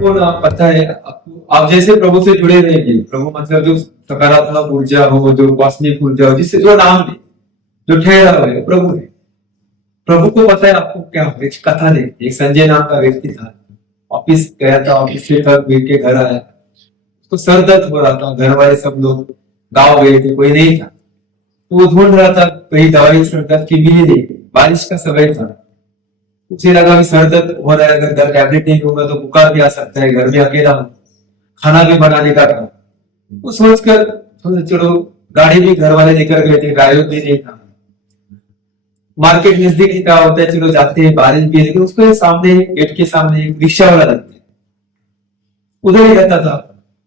आपको ना पता है, आपको आप जैसे प्रभु से जुड़े रहेंगे, प्रभु मतलब जो सकारात्मक ऊर्जा हो, जो कॉस्मिक ऊर्जा हो, जिससे जो नाम दे, जो ठहरा हुआ है प्रभु है। प्रभु को पता है आपको क्या हो। एक कथा देखिए, एक संजय नाम का व्यक्ति था, ऑफिस गया था, ऑफिस से थक बीट के घर आया, उसको सर दर्द हो रहा था, घर वाले सब लोग गाँव गए थे, कोई नहीं था, तो वो ढूंढ रहा था कहीं दवाई सर दर्द की मिली नहीं, बारिश का समय था, उसे लगा कि सर दर्द हो रहा है, अगर टैबलेट नहीं होगा तो बुखार भी आ सकता है, घर में अकेला हूं, खाना भी बनाने का था, वो सोचकर चलो, गाड़ी भी घर वाले लेकर गए थे, ड्राइवर भी नहीं था, मार्केट नजदीक ही था, होता है चलो जाते हैं, बारिश भी है, लेकिन उसके सामने, गेट के सामने एक रिक्शा वाला लगता है, उधर ही रहता था।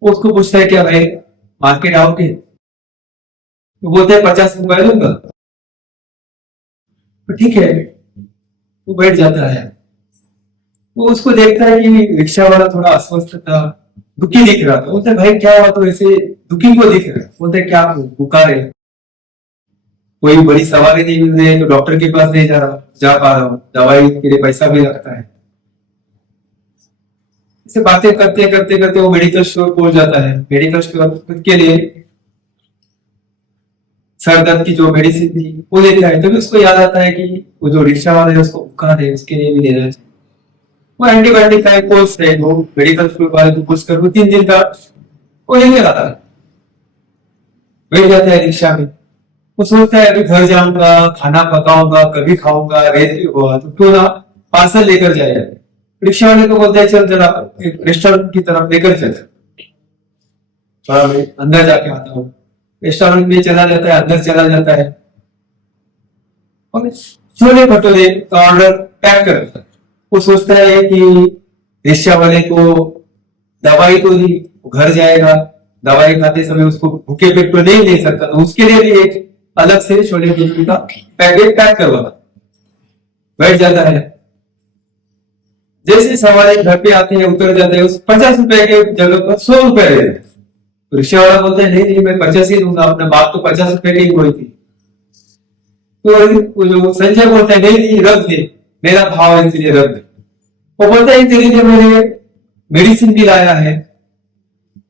वो उसको पूछता है क्या भाई मार्केट आओगे, तो बोलते हैं 50 रुपए दूंगा, तो ठीक है, वो बैठ जाता है। वो उसको देखता है कि रिक्शा वाला थोड़ा अस्वस्थ था, दुखी दिख रहा था, बोलते है भाई क्या हुआ, तो ऐसे दुखी को दिख रहा है, बोलते है क्या बुखार है, कोई बड़ी सवारी नहीं मिल रही है, तो डॉक्टर के पास नहीं जा पा रहा हूँ, दवाई के लिए पैसा भी लगता है। इसे बातें करते करते करते वो मेडिकल स्टोर पहुंच जाता है, मेडिकल स्टोर खुद के लिए सर दर्द की जो मेडिसिन थी वो लेता है, तभी उसको याद आता है कि वो जो रिक्शा वाला है उसको बुखार है, उसके लिए भी लेना चाहिए। वो एंटीबायोटिक का एक कोर्स है, वो मेडिकल स्टोर वाले को पूछ कर वो 3 दिन का वो लेके आता है, बैठ जाता है रिक्शा में। वो सोचता है अभी घर जाऊंगा, खाना पकाऊंगा, कभी खाऊंगा, रेत भी हुआ तो क्यों ना पार्सल लेकर जाए। रिक्शा वाले को बोलता है चल जरा रेस्टोरेंट की तरफ लेकर चल, थोड़ा मैं अंदर जाके आता हूँ। रेस्टोरेंट में चला जाता है, अंदर चला जाता है और छोले भटूरे का ऑर्डर पैक करता है। वो सोचता है कि रिक्शा वाले को दवाई तो दी, घर जाएगा, दवाई खाते समय उसको भूखे पेट तो नहीं ले सकता, तो उसके लिए भी एक अलग से छोले भटूरे का पैकेट पैक करवाता, बैठ जाता है। जैसे सवारी घर पे आते हैं, उतर जाते हैं, उस 50 रुपए के जगह पर 100 रुपए ले, तो रिक्शा वाला बोलता है नहीं नहीं मैं 50 ही दूंगा, अपने बात तो 50 रुपए की हुई थी। तो जो संजय बोलता है नहीं नहीं रख दे, मेरा भाव है इसलिए रख दे। वो बोलता है तेरे लिए मैंने मेडिसिन भी लाया है,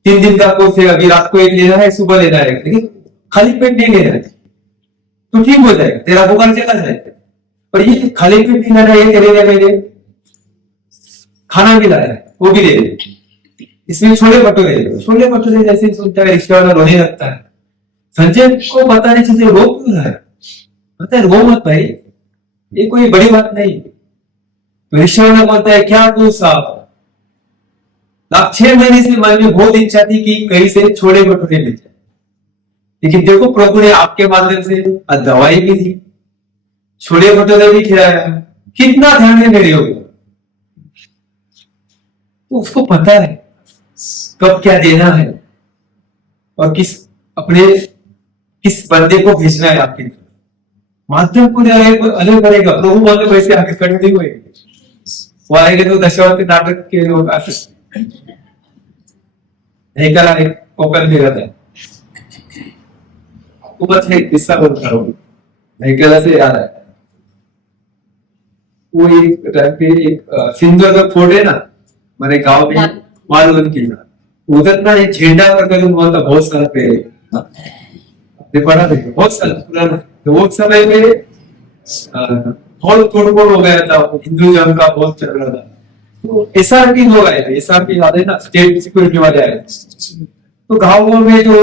3 दिन का कोर्स है, अभी रात को एक लेना है, सुबह लेना है, लेकिन खाली पेट नहीं लेना है, तो ठीक हो जाएगा, तेरा बुखार चला जाएगा। और ये खाली पेट नहीं लेना है, तेरे लिए मैंने खाना भी लाया है, वो भी ले ले, इसमें छोले भटूरे, छोले भटूरे जैसे ही सुनता है रिक्शा वाला रोने लगता है। संजय को पता नहीं चलता रो क्यों रहा है, पता है रो मत भाई, ये कोई बड़ी बात नहीं। तो रिक्शा वाला बोलता है क्या तू साहब, 6 महीने से मन में बहुत इच्छा थी कि कहीं से छोले भटूरे मिल जाए, लेकिन देखो प्रभु ने आपके माध्यम से दवाई भी दी, छोले भटूरे भी खिलाया, कितना ध्यान है मेरे ऊपर। तो उसको पता है कब क्या देना है और किस बंदे को भेजना है आपके तरफ। माध्यम को अलग करेगा, प्रभु माध्यम वैसे आगे खड़े नहीं हुए, वो आएंगे तो दशावती नाटक के लोग आ सकते। एक कोकल भी रहता है, आपको बस एक किस्सा बोलता हूँ, से याद है। वो एक सिंधुदुर्ग फोर्ट है ना, हमारे गांव में मालवन किला, उधर ना एक झंडा करके हुआ था, बहुत साल पहले पढ़ा था, बहुत साल पुराना। तो वो समय में बहुत तोड़फोड़ हो गया था, हिंदुइज्म का बहुत चल रहा था, तो SRP लोग आए थे, SRP वाले ना, स्टेट सिक्योरिटी वाले आए, तो गाँव में जो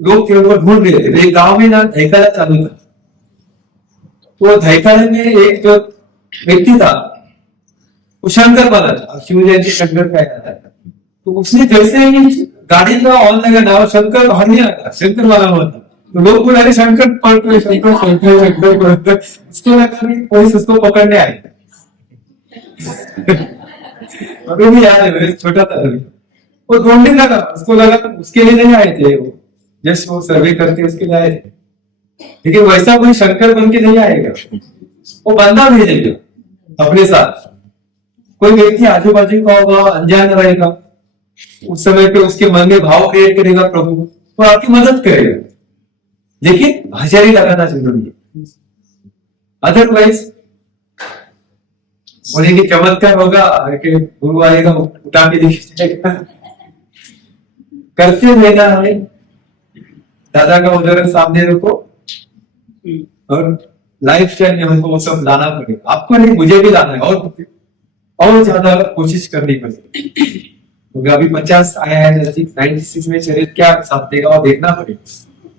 लोग थे उनको ढूंढ रहे थे। गाँव में ना धैकाला चालू था, तो धैकाले में एक जो व्यक्ति था वो शंकर वाला था, शिव जयंती शंकर का था, तो उसने जैसे ही गाड़ी का ऑन लगा ना, शंकर बाहर नहीं आता, शंकर वाला हुआ था, तो लोग बोला अरे शंकर पढ़ते, शंकर पढ़ते, शंकर पढ़ते, इसको लगा कि पुलिस उसको पकड़ने आई। अभी भी याद है, मेरे छोटा था अभी, वो ढूंढने लगा, उसको लगा उसके लिए नहीं आए थे, वो जस्ट वो सर्वे करके उसके लिए आए थे, लेकिन वैसा कोई शंकर बन के नहीं आएगा, वो बंदा भेजेगा अपने साथ, कोई व्यक्ति आजू बाजू का होगा, अनजान रहेगा, उस समय पे उसके मन में भाव क्रिएट करेगा प्रभु, तो आपकी मदद करेगा, लेकिन हाजिरी लगाना जरूरी है, अदरवाइज और ये चमत्कार होगा कि गुरु आएगा उठा के दिखेगा। करते रहना हमें, दादा का उदाहरण सामने रखो और लाइफ स्टाइल में हमको वो सब लाना पड़ेगा। आपको नहीं, मुझे भी लाना है और ज्यादा कोशिश करनी पड़ेगी, क्योंकि अभी 50 आया है, नजदीक 96 में शरीर क्या साथ देगा और देखना पड़ेगा।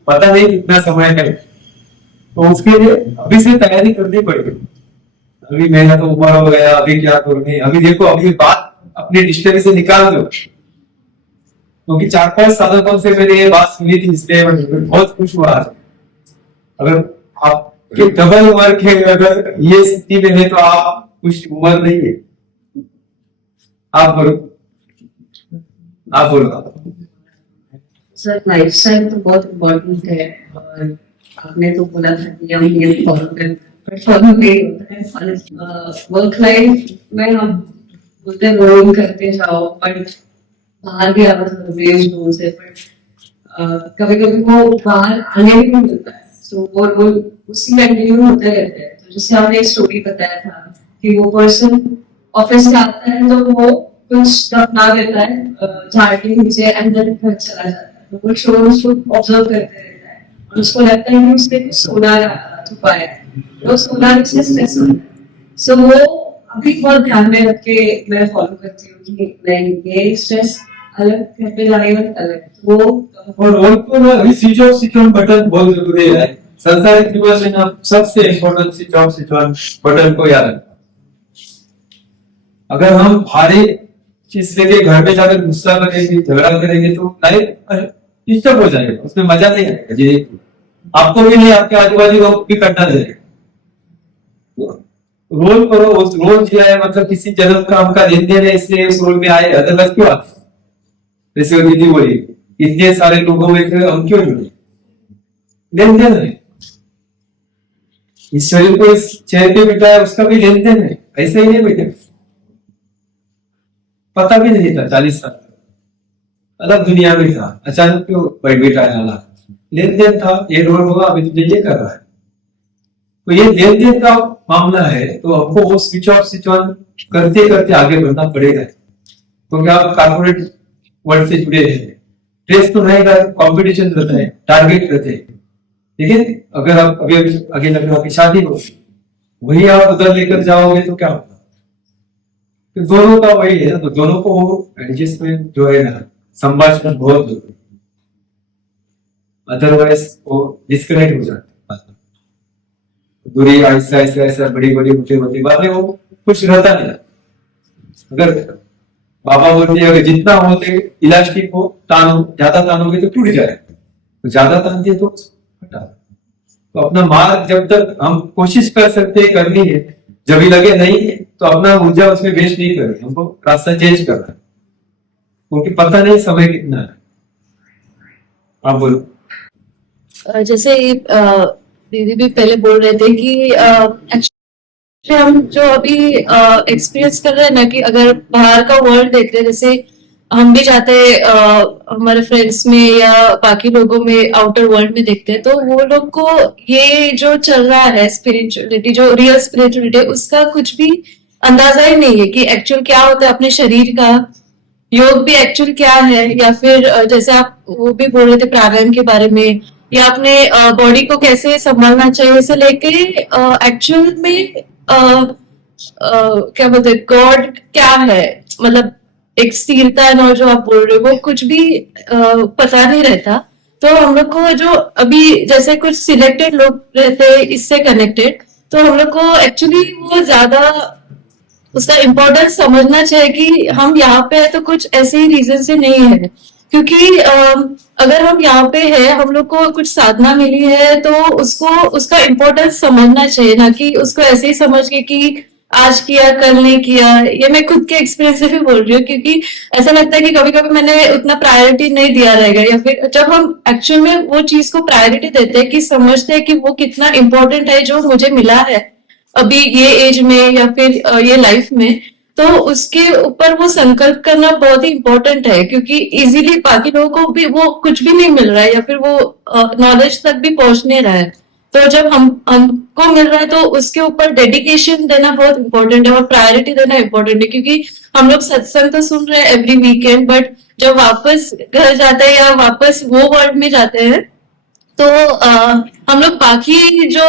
पता नहीं कितना समय है, तो उसके लिए अभी से तैयारी करनी पड़ेगी। अभी मेरा तो उम्र हो गया, अभी क्या करूंगी, अभी देखो, अभी बात अपने डिक्शनरी से निकाल दो, क्योंकि 4-5 सालों से मैंने ये बात सुनी थी, इसलिए मैं बहुत खुश हुआ आज। अगर आपके डबल उम्र के अगर ये स्थिति में है तो आप कुछ उम्र नहीं है। आप बोलो, आप बोलो। सर लाइफ स्टाइल तो बहुत इम्पोर्टेंट है, और आपने तो बोला था कि हम ये फॉलो नहीं होता है। वर्क लाइफ में हम बोलते हैं रोल करते जाओ, बट बाहर भी आना वेज रोल से, बट कभी कभी वो बाहर आने भी नहीं मिलता है, सो वो रोल उसी कंटिन्यू होते रहते हैं। तो जैसे आपने एक स्टोरी बताया था कि वो पर्सन ऑफिस से आता है तो वो कुछ अपना देता है झाड़ के नीचे, एंड देन घर चला जाता है, तो वो शो उसको ऑब्जर्व करते रहता है और उसको लगता है कि उसने कुछ सोना छुपाया है, तो सोना उसने स्ट्रेस होता है। सो वो अभी बहुत ध्यान में रख के मैं फॉलो करती हूँ कि नहीं, ये स्ट्रेस अलग, घर पे जाने के बाद अलग, वो और रोल को ना स्विच ऑन बटन बहुत जरूरी है। संसारिक जीवन में ना सबसे इम्पोर्टेंट स्विच ऑन बटन को याद रखना। अगर हम भारी चीज लेके घर पे जाकर गुस्सा करेंगे, झगड़ा करेंगे, तो लाइफ डिस्टर्ब हो जाएगा, उसमें मजा नहीं आएगा जी। आपको भी नहीं, आपके आजू बाजू लोग भी करना जाएगा। रोल करो, उस रोल किया है मतलब किसी जन्म का हमका लेन देन है, इसलिए उस रोल में आए, अदरवाइज क्यों आते। जैसे वो दीदी बोली, इतने सारे लोगों में हम क्यों जुड़े, लेन देन है। इस शरीर को इस चेहरे पे बिठाया, उसका भी लेन देन है, ऐसे ही नहीं बेटे। पता भी नहीं था 40 साल अलग दुनिया में था, अचानक क्यों बैठा है, लेन देन था, ये रोल होगा, अभी तुझे ये कर रहा है। तो ये लेन देन का मामला है, तो आपको वो स्विच ऑफ स्विच ऑन करते करते आगे बढ़ना पड़ेगा, क्योंकि आप कॉर्पोरेट वर्ल्ड से जुड़े हैं। ट्रेस तो रहेगा, कॉम्पिटिशन रहता है, टारगेट रहते हैं, लेकिन अगर आप अभी आगे लग रहा है शादी हो, वही आप उधर लेकर जाओगे तो क्या होगा। तो दोनों का वही है, तो दोनों को एडजस्टमेंट जो है ना, संभाषण बहुत जरूरी, अदरवाइज वो डिस्कनेक्ट हो जाता है। दूरी ऐसा ऐसा ऐसा बड़ी बड़ी मोटी मोटी बातें, वो कुछ रहता नहीं। अगर बाबा बोलते हैं, अगर जितना होते इलास्टिक को तानो, ज्यादा तानोगे तो टूट जाएगा, तो ज्यादा तानते तो हटा। तो अपना मार्ग जब तक हम कोशिश कर सकते हैं करनी है, जब भी लगे नहीं तो अपना ऊर्जा उसमें वेस्ट नहीं करनी, हमको रास्ता चेंज करना है, क्योंकि पता नहीं समय कितना है। आप बोलो। जैसे दीदी भी पहले बोल रहे थे कि एक्चुअली हम जो अभी एक्सपीरियंस कर रहे हैं ना, कि अगर बाहर का वर्ल्ड देख रहे हैं, जैसे हम भी जाते हैं हमारे फ्रेंड्स में या बाकी लोगों में, आउटर वर्ल्ड में देखते हैं, तो वो लोग को ये जो चल रहा है स्पिरिचुअलिटी, जो रियल स्पिरिचुअलिटी है, उसका कुछ भी अंदाजा ही नहीं है कि एक्चुअल क्या होता है अपने शरीर का, योग भी एक्चुअल क्या है, या फिर जैसे आप वो भी बोल रहे थे प्राणायाम के बारे में, या अपने बॉडी को कैसे संभालना चाहिए, इसे लेके एक्चुअल में क्या बोलते हैं, गॉड क्या है, मतलब एक स्थिरता है ना, जो आप बोल रहे हो वो कुछ भी पता नहीं रहता। तो हम लोग को जो अभी जैसे कुछ सिलेक्टेड लोग रहते हैं इससे कनेक्टेड, तो हम लोग को एक्चुअली वो ज्यादा उसका इम्पोर्टेंस समझना चाहिए कि हम यहाँ पे है तो कुछ ऐसे ही रीजन से नहीं है, क्योंकि अगर हम यहाँ पे है, हम लोग को कुछ साधना मिली है, तो उसको उसका इम्पोर्टेंस समझना चाहिए, ना कि उसको ऐसे ही समझ के कि आज किया कल नहीं किया। ये मैं खुद के एक्सपीरियंस से भी बोल रही हूँ, क्योंकि ऐसा लगता है कि कभी कभी मैंने उतना प्रायोरिटी नहीं दिया रहेगा, या फिर जब हम एक्चुअल में वो चीज को प्रायोरिटी देते हैं कि समझते हैं कि वो कितना इम्पोर्टेंट है जो मुझे मिला है अभी ये एज में या फिर ये लाइफ में, तो उसके ऊपर वो संकल्प करना बहुत ही इम्पोर्टेंट है, क्योंकि इजीली बाकी लोगों को भी वो कुछ भी नहीं मिल रहा है, या फिर वो नॉलेज तक भी पहुंच नहीं रहा है। तो जब हमको मिल रहा है तो उसके ऊपर डेडिकेशन देना बहुत इंपॉर्टेंट है और प्रायोरिटी देना इंपॉर्टेंट है, क्योंकि हम लोग सत्संग तो सुन रहे हैं एवरी वीकेंड, बट जब वापस घर जाते हैं या वापस वो वर्ल्ड में जाते हैं तो हम लोग बाकी जो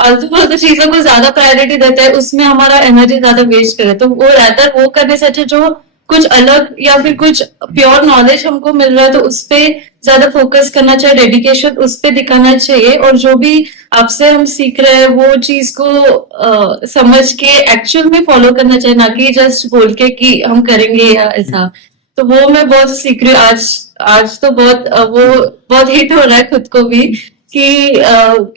आलतू फालतू चीजों को ज्यादा प्रायोरिटी देते हैं, उसमें हमारा एनर्जी ज्यादा वेस्ट करे। तो वो रहता वो करने से अच्छा जो कुछ अलग या फिर कुछ प्योर नॉलेज हमको मिल रहा है तो उस पे ज्यादा फोकस करना चाहिए, डेडिकेशन उस पे दिखाना चाहिए, और जो भी आपसे हम सीख रहे हैं वो चीज को समझ के एक्चुअल में फॉलो करना चाहिए, ना कि जस्ट बोल के कि हम करेंगे या ऐसा। तो वो मैं बहुत सीख रही हूँ आज। आज तो वो बहुत हिट हो रहा है खुद को भी कि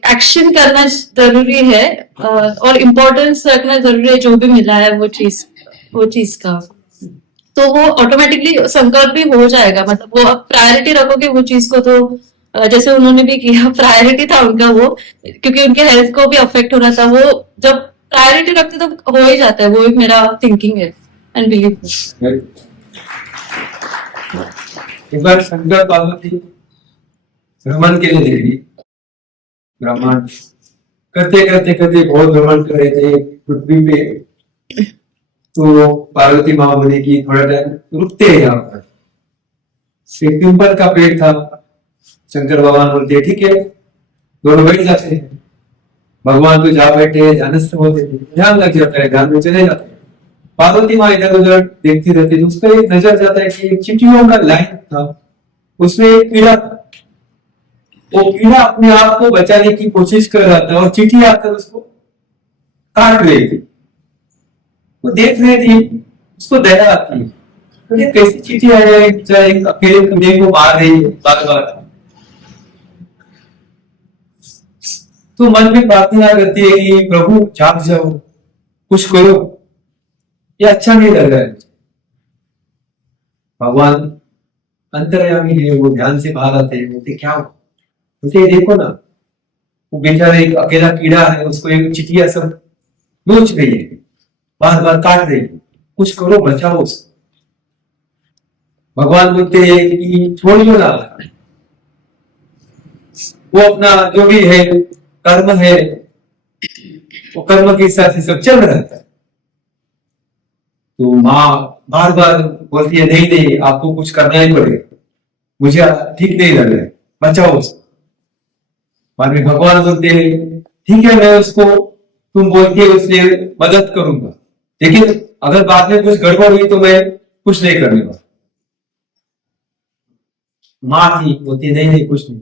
एक्शन करना जरूरी है और इम्पोर्टेंस रखना जरूरी है जो भी मिला है वो चीज का। तो वो ऑटोमेटिकली संकल्प भी हो जाएगा, मतलब वो आप प्रायोरिटी रखोगे वो चीज को, तो जैसे उन्होंने भी किया, प्रायोरिटी था उनका वो, क्योंकि उनके हेल्थ को भी अफेक्ट हो रहा था। वो जब प्रायोरिटी रखते तो हो ही जाता है, वो मेरा थिंकिंग है एंड बिलीव। एक बार शंकर पार्वती भ्रमण के लिए निकली, ब्रह्मांड करते करते करते बहुत भ्रमण कर रहे थे पृथ्वी पे। तो पार्वती माँ बोली कि थोड़ा टाइम रुकते हैं यहाँ पर। एक पिंपल का पेड़ था, शंकर भगवान बोलते ठीक है, दोनों बैठ जाते हैं। भगवान तो जा बैठे, ध्यानस्थ होते थे, ध्यान लग जाता है, ध्यान में चले जाते हैं। पार्वती माँ इधर उधर देखती रहती, तो उसका एक नजर जाता है कि चिट्ठियों का लाइन था, उसमें एक कीड़ा था। वो कीड़ा अपने आप को बचाने की कोशिश कर रहा था और चिट्ठी आकर उसको काट रही थी। वो देख रही थी, उसको दया आती है, तो ये कैसी चिट्ठी आ जाए, चाहे अकेले कुत्ते को मार रही है बार बार। तो मन में प्रार्थना करती है कि प्रभु जाग जाओ, कुछ करो, ये अच्छा नहीं लग रहा है। भगवान अंतर्यामी है, वो ध्यान से बाहर आते हैं, बोलते क्या हो, बोलते देखो ना, वो बेचारा एक अकेला कीड़ा है, उसको एक चिटिया सब नोच रही है, बार बार काट रही है, कुछ करो, बचाओ उसको। भगवान बोलते हैं कि छोड़ दो ना, वो अपना जो भी है कर्म है, वो कर्म के हिसाब से सब चल रहा है। तो माँ बार बार बोलती है नहीं नहीं, आपको कुछ करना ही पड़ेगा, मुझे ठीक नहीं लग रहा है, बचाओ उसको। बाद में भगवान बोलते हैं ठीक है, मैं उसको तुम बोलती है उससे मदद करूंगा, लेकिन अगर बाद में कुछ गड़बड़ हुई तो मैं कुछ नहीं करने वाला। माँ थी, बोलती नहीं नहीं कुछ नहीं।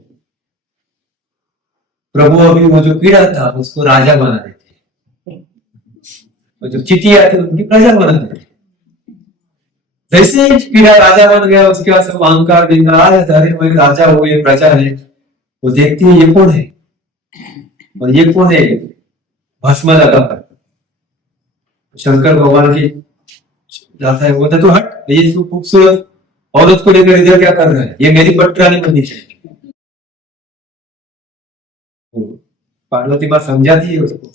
प्रभु अभी वो जो कीड़ा था उसको राजा बना देते, और जो चिटिया थी उनकी प्रजा बना देते। जैसे ही कीड़ा राजा बन गया, उसके बाद सब अहंकार विंकार आ जाता है, मैं राजा हूं, ये प्रजा है। वो देखती है ये कौन है, और ये कौन है, भस्म लगा कर। शंकर भगवान की जाता है, बोलता तो हट, ये खूबसूरत औरत को लेकर इधर क्या कर रहा है, ये मेरी पटरानी बननी चाहिए। पार्वती माँ समझाती है उसको,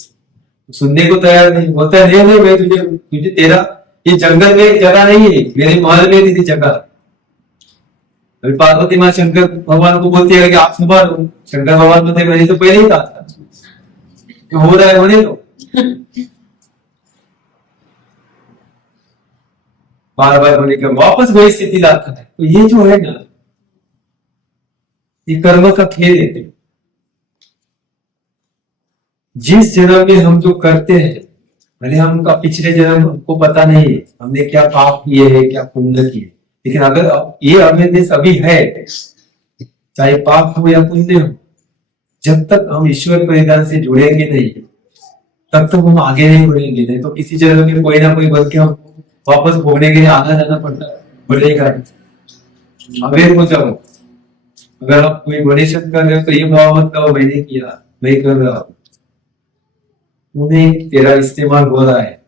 सुनने को तैयार नहीं होता है। नहीं नहीं, मैं तुझे तेरा ये जंगल में जगह नहीं है, मेरे महल में तेरी जगह। अभी पार्वती माँ शंकर भगवान को बोलती है कि आप संभालो। शंकर भगवान बोलते मैंने तो पहले ही कहा था, तो हो रहा है होने दो। बार बार होने का वापस वही स्थिति लाता है। तो ये जो है ना, ये कर्म का खेल है। जिस जन्म में हम जो करते हैं, भले हमका पिछले जन्म हमको पता नहीं है हमने क्या पाप किए हैं, क्या पुण्य किए, लेकिन अगर ये अवेयरनेस अभी है, चाहे पाप हो या पुण्य हो, जब तक हम ईश्वर परिधान से जुड़ेंगे नहीं, तब तक हम आगे नहीं बढ़ेंगे। नहीं तो किसी जन्म में कोई ना कोई बन के हम वापस भोगने के लिए आना जाना पड़ेगा। अवेयर हो जाओ। अगर आप कोई डोनेशन कर रहे हो तो ये भाव मत करो मैंने किया, मैं कर रहा हूं, उन्हें तेरा इस्तेमाल हो रहा है,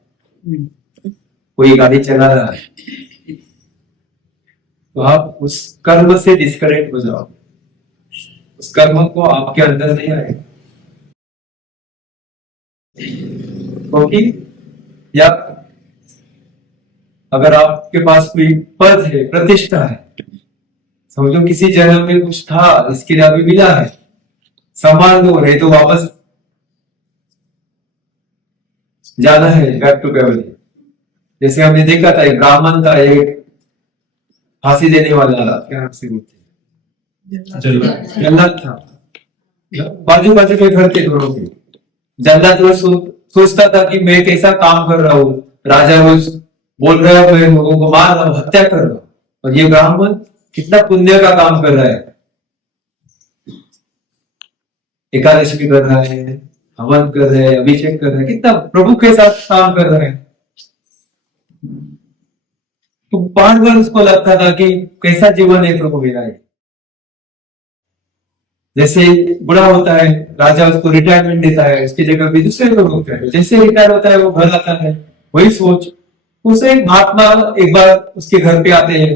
कोई गाड़ी चला रहा है, तो आप उस कर्म से डिस्कनेक्ट हो जाओ। उस कर्म को आपके अंदर नहीं आएगा, क्योंकि या अगर आपके पास कोई पद है, प्रतिष्ठा है, समझो किसी जन्म में कुछ था इसके लिए अभी मिला है, संभाल दो, नहीं तो वापस जाना है बैक टू फैमिली। जैसे हमने देखा था, एक ब्राह्मण था, एक फांसी देने वाला, क्या नाम से बोलते हैं, जल्लाद था, बाजू बाजू के घर के दोनों के। जल्लाद वो सोचता था कि मैं कैसा काम कर रहा हूँ, राजा रोज बोल रहा है मैं लोगों को मार रहा हूँ, हत्या कर रहा हूँ, और ये ब्राह्मण कितना पुण्य का काम कर रहा है, एकादशी भी कर रहा है, हवन कर रहे हैं, अभिषेक कर रहे हैं, कितना प्रभु के साथ काम कर रहे हैं। तो बार बार उसको लगता था कि कैसा जीवन है प्रभु मेरा है। जैसे बड़ा होता है, राजा उसको रिटायरमेंट देता है, उसकी जगह भी दूसरे लोग होते हैं, जैसे रिटायर होता है वो घर आता है, वही सोच। उसे एक महात्मा एक बार उसके घर पे आते हैं,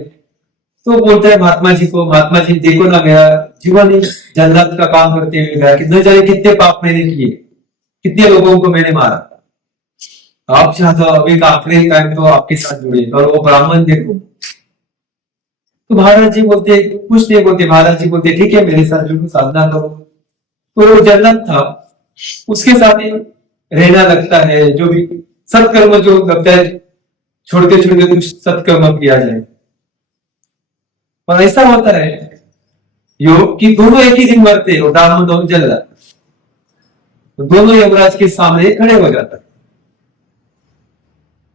तो बोलता है महात्मा जी को, महात्मा जी देखो ना, मेरा जीवन ही जल्लाद का काम करते हुए गया, कितने जाने कितने पाप मैंने किए, कितने लोगों को मैंने मारा, आप चाहते हो अभी का आखिरी टाइम तो आपके साथ जुड़े। और वो ब्राह्मण देखो, तो महाराज जी बोलते कुछ नहीं बोलते, महाराज जी बोलते ठीक है मेरे साथ जुड़ो, साधना करो। तो वो जल्लाद था, उसके साथ ही रहना लगता है, जो भी सत्कर्म जो लगता है छोड़ते छोड़ते कुछ सत्कर्म किया जाए। और ऐसा होता है योग कि दोनों एक ही दिन मरते हो, ब्राह्मण और जल्लाद, तो दोनों यमराज के सामने खड़े हो जाता है।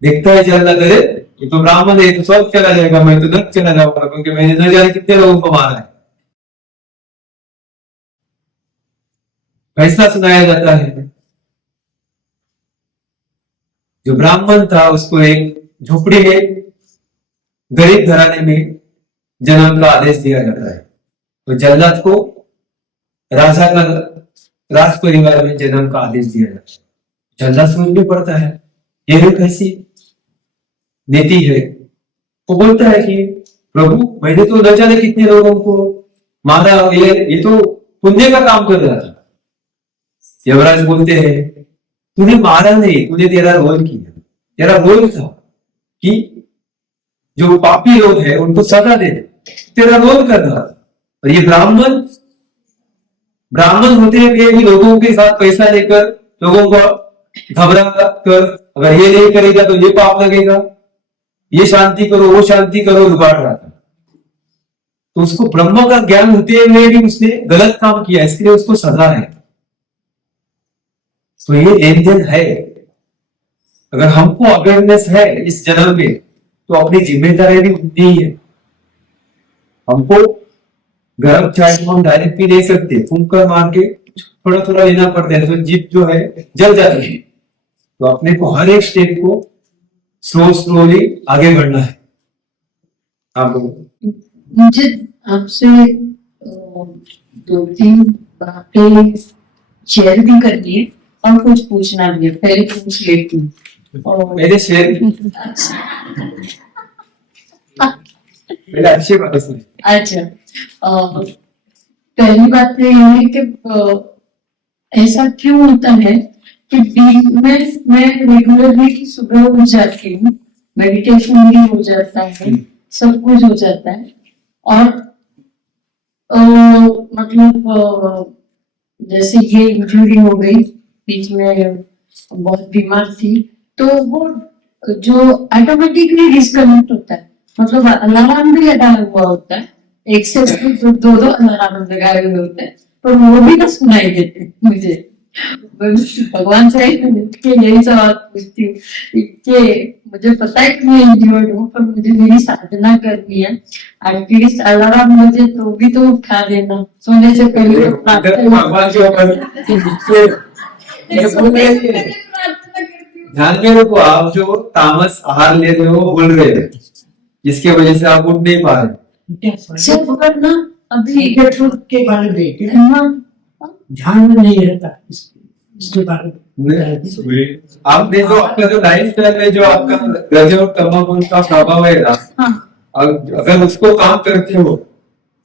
देखता है जल्लाद, अरे ये तो ब्राह्मण है, तो स्वर्ग चला जाएगा, मैं तो नरक चला जाऊंगा, क्योंकि मैंने न जाने कितने लोगों को मारा है। फैसला सुनाया जाता है, जो ब्राह्मण था उसको एक झोपड़ी में गरीब घराने में जन्म का आदेश दिया जाता है, तो जल्लाद को राजा का राज परिवार में जन्म का आदेश दिया जाता है। जल्लाद समझ में पड़ता है यह कैसी नीति है। वो बोलता है कि प्रभु मैंने तो न जाने कितने लोगों को मारा, ये तो पुण्य का काम कर रहा था। यमराज बोलते हैं तूने मारा नहीं, तूने तेरा रोल किया, तेरा रोल था कि जो पापी लोग हैं उनको सजा दे, तेरा रोल कर रहा था। और ये ब्राह्मण होते हुए भी लोगों के साथ पैसा लेकर लोगों को घबरा कर, अगर ये नहीं करेगा तो ये पाप लगेगा, ये शांति करो वो शांति करो, रुकाट रहा था। तो उसको ब्रह्म का ज्ञान होते हुए भी उसने गलत काम किया, इसके लिए उसको सजा है। तो ये लेन देन है। अगर हमको अवेयरनेस है इस जन्म में, तो अपनी जिम्मेदारी भी उतनी ही है। हमको गर्म चाय को हम डायरेक्ट पी नहीं सकते, फूंक कर मार के थोड़ा थोड़ा लेना पड़ता है, तो जीप जो है जल जाती है। तो अपने को हर एक स्टेप को स्लोली आगे बढ़ना है। आप मुझे आपसे 2-3 बातें शेयर भी करनी है और कुछ पूछना भी है, पहले पूछ लेती हूँ। और मेरे शेयर मेरे अच्छी बात है। अच्छा, पहली बात तो ये है कि ऐसा क्यों होता है कि दिन में मैं रेगुलरली सुबह उठ जाती हूँ, मेडिटेशन भी हो जाता है, सब कुछ हो जाता है, और मतलब जैसे ये इंजरी हो गई, बीच में बहुत बीमार थी, तो वो जो ऑटोमेटिकली डिस्कनेक्ट होता है, मतलब अलार्म भी लगा हुआ होता है, एक से 2 अलार्म लगाए हुए होते हैं, पर वो भी ना सुनाई देते मुझे। भगवान से यही सवाल पूछती हूँ कि मुझे पता है कि मैं इंजर्ड हूँ, पर मुझे मेरी साधना करनी है, एटलीस्ट अलार्म मुझे तो भी तो उठा देना सोने से पहले। ध्यान में रखो, आप जो तामस आहार ले रहे हो भूल रहे हैं, जिसकी वजह से आप उठ नहीं पा रहे। सिर्फ करना अभी के बारे में ध्यान में नहीं रहता इसके बारे में। आपने जो आपका जो लाइफ स्टाइल है, जो आपका रज और तमो गुण का प्रभाव है ना, अगर उसको काम करते हो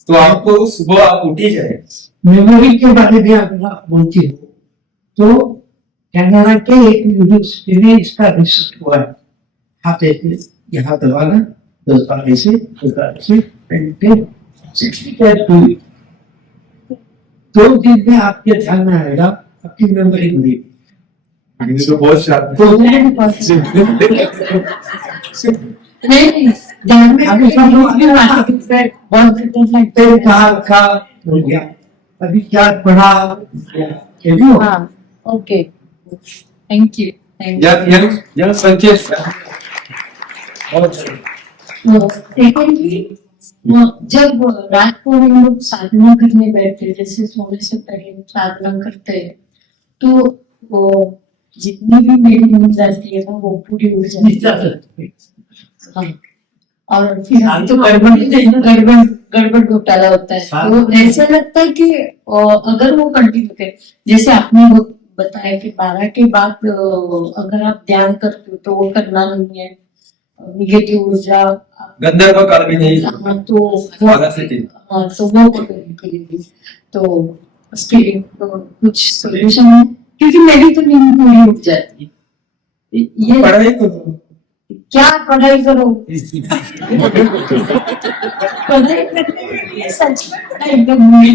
तो आपको सुबह आप उठ ही जाए। मेमोरी के बारे में अगर आप बोलती हो तो कनाडा के एक यूनिवर्सिटी में इसका रिसर्च हुआ है। हाथ ऐसे यहाँ दबाना, 10 बार ऐसे 10 बार ऐसे, 2 दिन में आपके ध्यान में आएगा, आपकी मेमोरी पूरी। ये तो बहुत शांत तो नहीं, ध्यान में अभी सब लोग अपने हाथ पे बंद करते हैं, कहाँ रखा हो गया, अभी क्या पढ़ा ये भी हो। हाँ, ओके, थैंक यू, थैंक यह संकेत बहुत सेकेंडली, जब रात को हम लोग साधना करने बैठते, जैसे सोने से पहले साधना करते हैं, तो वो जितनी भी मेरी नींद आती है ना, वो पूरी उड़ जाती है। हाँ, और फिर हम तो गड़बड़ घोटाला होता है, तो ऐसा लगता है कि अगर वो कंटिन्यू करे, जैसे आपने वो बताया कि 12 के बाद अगर आप ध्यान करते हो तो वो करना नहीं है, निगेटिव ऊर्जा, गंधर्व काल में नहीं। हाँ, तो 12 से 3। हाँ, तो वो करेंगे, तो उसके लिए तो कुछ सोल्यूशन है, क्योंकि मेरी तो नींद पूरी उठ जाती है। ये पढ़ाई करो। क्या पढ़ाई करो, पढ़ाई करने के लिए सच में पढ़ाई करनी है।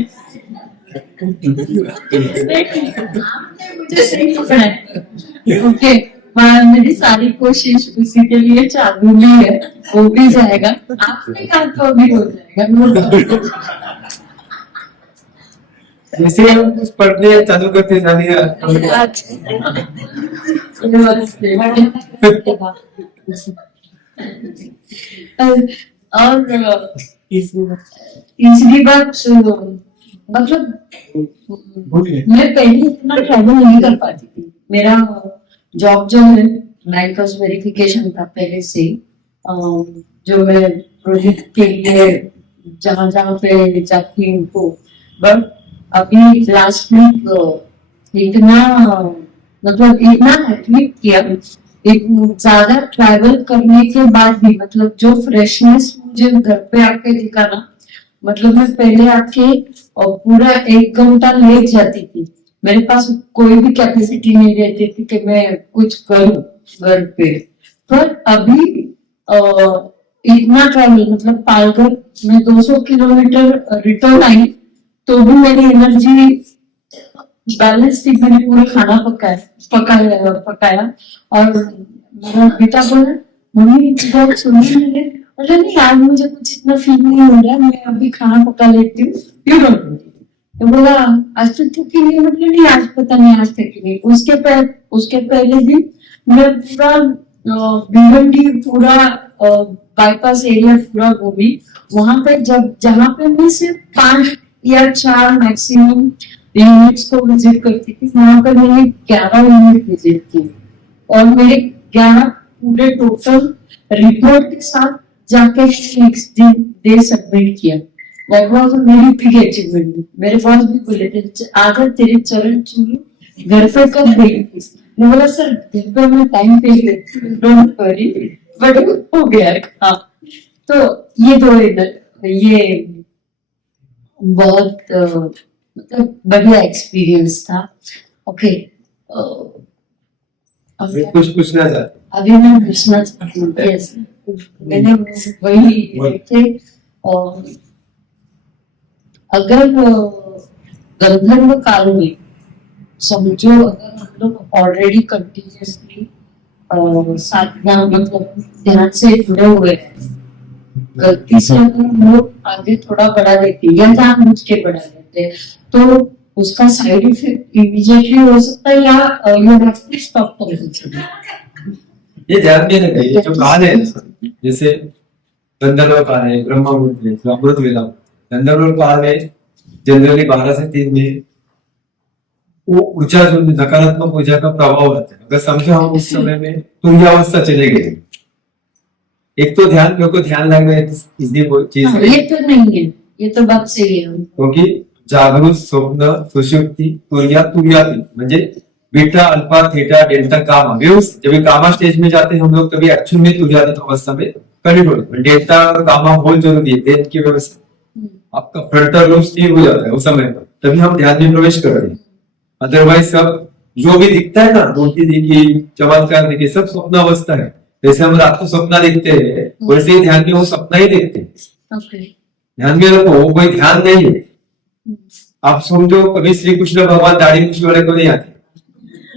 आपने मुझे सही पकड़ा है, ओके, मेरी सारी कोशिश उसी के लिए चालू नहीं है, हो भी जाएगा, आपने कहा तो भी हो जाएगा। जैसे हम कुछ पढ़ने चालू करते जानिए। और तीसरी बात, मतलब मैं पहले इतना ट्रैवल नहीं कर पाती थी, मेरा जॉब जो है नाइट क्लास वेरिफिकेशन था पहले से, जो मैं प्रोजेक्ट के लिए जहाँ जहाँ पे जाती हूँ, तो बट अभी लास्ट वीक इतना, मतलब इतना एडमिट किया, एक ज्यादा ट्रैवल करने के बाद भी, मतलब जो फ्रेशनेस मुझे घर पे आके दिखा ना, मतलब मैं पहले आके और पूरा 1 घंटा लेट जाती थी, मेरे पास कोई भी कैपेसिटी नहीं रहती थी कि मैं कुछ करूं घर पे, पर अभी इतना ट्रैवल, मतलब पालघर में 200 किलोमीटर रिटर्न आई, तो भी मेरी एनर्जी बैलेंस थी, मैंने पूरा खाना पकाया और मेरा बेटा बोला, मम्मी बहुत सुंदर मिले, अरे नहीं आज मुझे कुछ इतना फील नहीं हो रहा है, मैं अभी खाना पका लेती हूँ, क्यों डॉक्टर, तो बोला आज तक तो क्यों नहीं, मतलब नहीं आज पता नहीं आज तक क्यों नहीं, उसके पहले भी मैं पूरा भिवंडी पूरा बाईपास एरिया पूरा घूमी, वहां पे जहाँ पे मैं सिर्फ 5 या 4 मैक्सिमम यूनिट्स को विजिट करती थी, वहां पर मैंने 11 यूनिट विजिट की, और मेरे 11 पूरे टोटल रिपोर्ट के साथ जाके नेक्स्ट डे सबमिट किया। That was a very big achievement. मेरे बॉस भी बोले थे आकर तेरे चरण छूलूं, घर पे कब देगी, मैं बोला सर घर पे मैं टाइम पे डोंट वरी, बट हो गया। हाँ, तो ये दो ये बहुत मतलब बढ़िया एक्सपीरियंस था। ओके, कुछ पूछना चाहते? अभी मैं पूछना चाहती हूँ, yes, मैंने वही देखे, और अगर गंधर्व काल में समझो, अगर हम लोग ऑलरेडी कंटिन्यूसली साधना मतलब ध्यान से जुड़े हुए हैं, गलती से अगर हम लोग आगे थोड़ा बढ़ा देते हैं या जानबूझ के बढ़ा देते हैं, तो उसका साइड इफेक्ट इमीडिएटली हो सकता है, या यू हैव टू स्टॉप करना। ये ध्यान देना चाहिए, जो काल है जैसे गंधर्व काल है, ब्रह्मा मुहूर्त है, अमृत वेला, गंधर्व काल है जनरली 12 से 3 में वो ऊर्जा जो नकारात्मक ऊर्जा का प्रभाव रहता है। अगर समझो हम उस समय में तुर्यावस्था चले गए, एक तो ध्यान मेरे को ध्यान लग रहा है इसलिए वो चीज हाँ, ये तो नहीं है, ये तो बात सही है, क्योंकि जागृत स्वप्न सुषुप्ती तुर्याती म्हणजे beta alpha theta delta gamma waves, जब गामा स्टेज में जाते हैं हम लोग तभी एक्चुअल में तुर्याती अवस्था में कंट्रोल, डेल्टा और गामा बहुत जरूरी है ध्यान की व्यवस्था। आपका फ्रंटल लोब स्थिर हो जाता है उस समय पर, तभी हम ध्यान में प्रवेश कर रहे हैं। अदरवाइज सब जो भी दिखता है ना, रोटी दिखी, चमत्कार दिखे, सब स्वप्न अवस्था है। जैसे हम रात को सपना देखते हैं वैसे ही ध्यान में वो सपना ही देखते हैं। ओके, ध्यान में रखो, वो कोई ध्यान नहीं है, आप समझो कभी श्री कृष्ण भगवान दाढ़ी मूछ वाले को नहीं आते,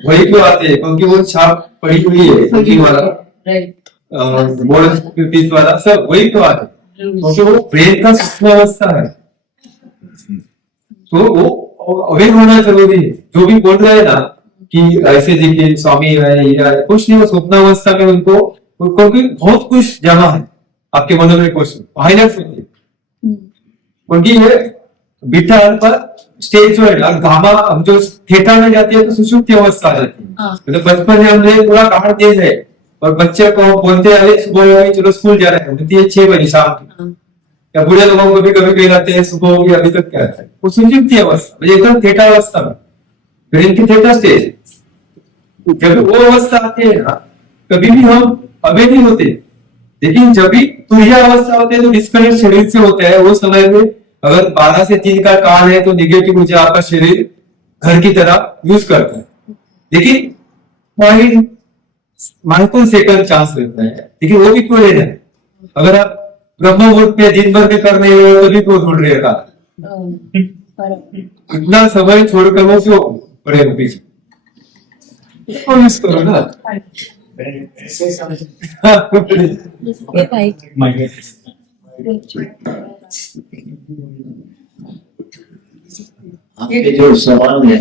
वही क्यों आते हैं? क्योंकि वो छाप पड़ी हुई है, फौजी वाला, राइट, बॉर्डर पीस वाला, सब वही क्यों आते हैं? क्योंकि वो ब्रेन का सूक्ष्म अवस्था है, तो वो अवेयर होना जरूरी है। जो भी बोल रहे हैं ना कि ऐसे देखिए स्वामी है, ये है, कुछ नहीं, वो स्वप्न अवस्था में उनको भी बहुत कुछ जमा है आपके मन में, कुछ हाईलाइट होती है। क्योंकि ये बीटा पर स्टेज जो है ना, गामा, हम जो थीटा में जाती है तो सुषुप्ति अवस्था आ जाती है। मतलब बचपन में हमने पूरा कहार दिया है और बच्चे को बोलते हैं सुबह होगी चलो स्कूल जा रहे हैं, होती है 6 बजे शाम की, या बुढ़े लोगों को भी कभी कभी लाते हैं सुबह होगी अभी तक क्या है, वो सुषुप्ति अवस्था, मतलब एकदम थीटा अवस्था में, ब्रेन की थीटा स्टेज। जब वो अवस्था आती है ना, कभी भी हम अबे नहीं होते, लेकिन जब भी तुरिया अवस्था होते है तो डिस्कनेक्ट शरीर से होता है। वो समय में अगर 12 से 3 का काल है तो निगेटिव ऊर्जा आपका शरीर घर की तरह यूज करता है, लेकिन माइक्रो सेकंड चांस रहता है, लेकिन वो भी क्यों लेना है? अगर आप ब्रह्म मुहूर्त में दिन भर में कर रहे हो तो भी क्यों छोड़ रहे का? इतना समय छोड़कर वो क्यों पड़े हो पीछे? इसको यूज करो ना। आपके जो सवाल है,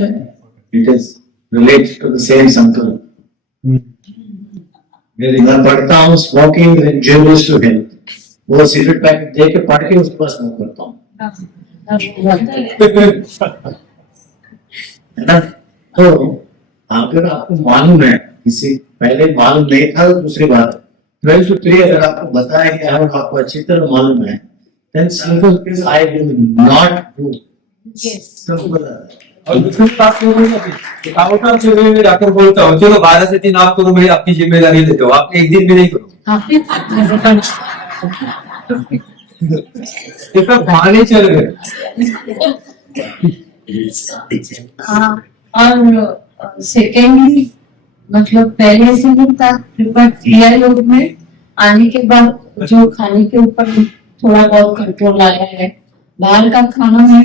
it is related to the same संकल्प। मैं पढ़ता हूँ स्मोकिंग इंजूरियस टू हेल्थ, वो सिगरेट पैकेट दे के पढ़ के उसके पास स्मोक करता हूँ, है ना? तो अगर आपको मालूम है, किसी पहले मालूम नहीं था तो दूसरी बात है, 12 to 3 अगर आपको बताया गया है और आपको अच्छी तरह मालूम है, then संकल्प is I will not do। और दूसरी बात ये होगी कि आउट ऑफ शेड्यूल में जाकर बोलता हूँ चलो 12 से 3 आप करो, मैं आपकी जिम्मेदारी लेता हूँ, आप एक दिन भी नहीं करो, ये सब बहाने चल रहे। और सेकेंडली मतलब पहले से ही था, बट क्रिया योग में आने के बाद जो खाने के ऊपर थोड़ा बहुत कंट्रोल आया है। बाहर का खाना मैं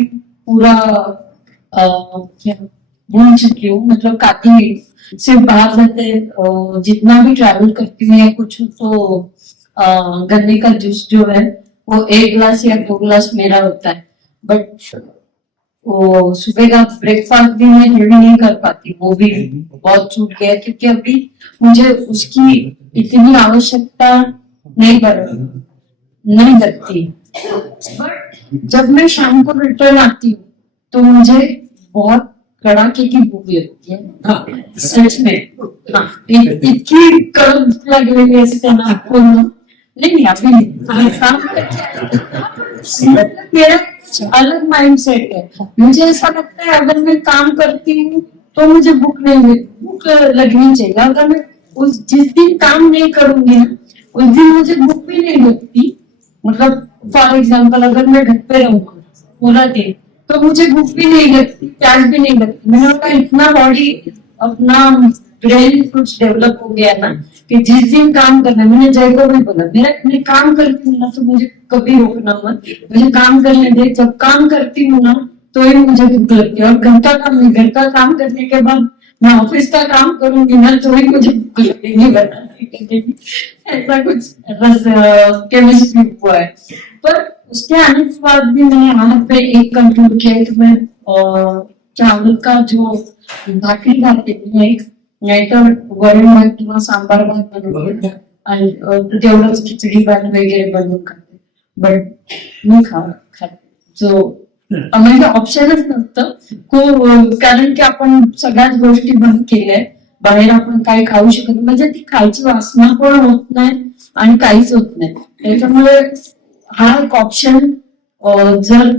पूरा भूल चुकी हूँ, मतलब काफी सिर्फ बाहर रहते जितना भी ट्रैवल करती हूँ या कुछ तो गन्ने का जूस जो है वो 1 गिलास या 2 गिलास मेरा होता है, बट वो सुबह का ब्रेकफास्ट भी मैं हेल्दी नहीं कर पाती, वो भी बहुत छूट गया क्योंकि अभी मुझे उसकी इतनी आवश्यकता नहीं लगती। बट जब मैं शाम को रिटर्न आती हूँ तो मुझे बहुत कड़ाके की भूख लगती है। हाँ, सच में। हाँ, इतनी कड़क लग रही है इसका ना आपको ना, नहीं अभी मेरा अलग माइंड सेट है। मुझे ऐसा लगता है अगर मैं काम करती हूँ तो मुझे भूख लगनी चाहिए। अगर मैं जिस दिन काम नहीं करूंगी ना उस दिन मुझे भूख भी नहीं लगती। मतलब फॉर एग्जाम्पल अगर मैं घर पे रहूंगा पूरा दिन तो मुझे भूख भी नहीं लगती, प्यास भी नहीं लगती। मैंने बोला इतना बॉडी अपना ब्रेन कुछ डेवलप हो गया ना कि जिस दिन काम करना, मैंने जय को भी बोला मैं काम करती हूँ ना तो मुझे कभी रोकना मत, मुझे काम करने दे। जब काम करती हूँ ना तो ही मुझे भूख लगती है, और घर का काम नहीं, घर का काम करने के बाद मैं ऑफिस का काम करूंगी ना तो ही मुझे भूख लगेगी बनाने के लिए। ऐसा कुछ केमिस्ट्री हुआ है। पर उसके आने के बाद भी मैंने यहाँ पे एक कंक्लूड किया कि मैं चावल का जो भाकरी खाते हैं नाहीतर वरण भात किंवा सांबार भात बनवून आणि तेवढंच खिचडी भात वगैरे बनवून खाते, बट मी खाते जो म्हणजे ऑप्शनच नसतं कारण की आपण सगळ्याच गोष्टी बंद केल्या, बाहेर आपण काही खाऊ शकत म्हणजे ती खायची वासना पण होत नाही आणि काहीच होत नाही। त्याच्यामुळे हा एक ऑप्शन जर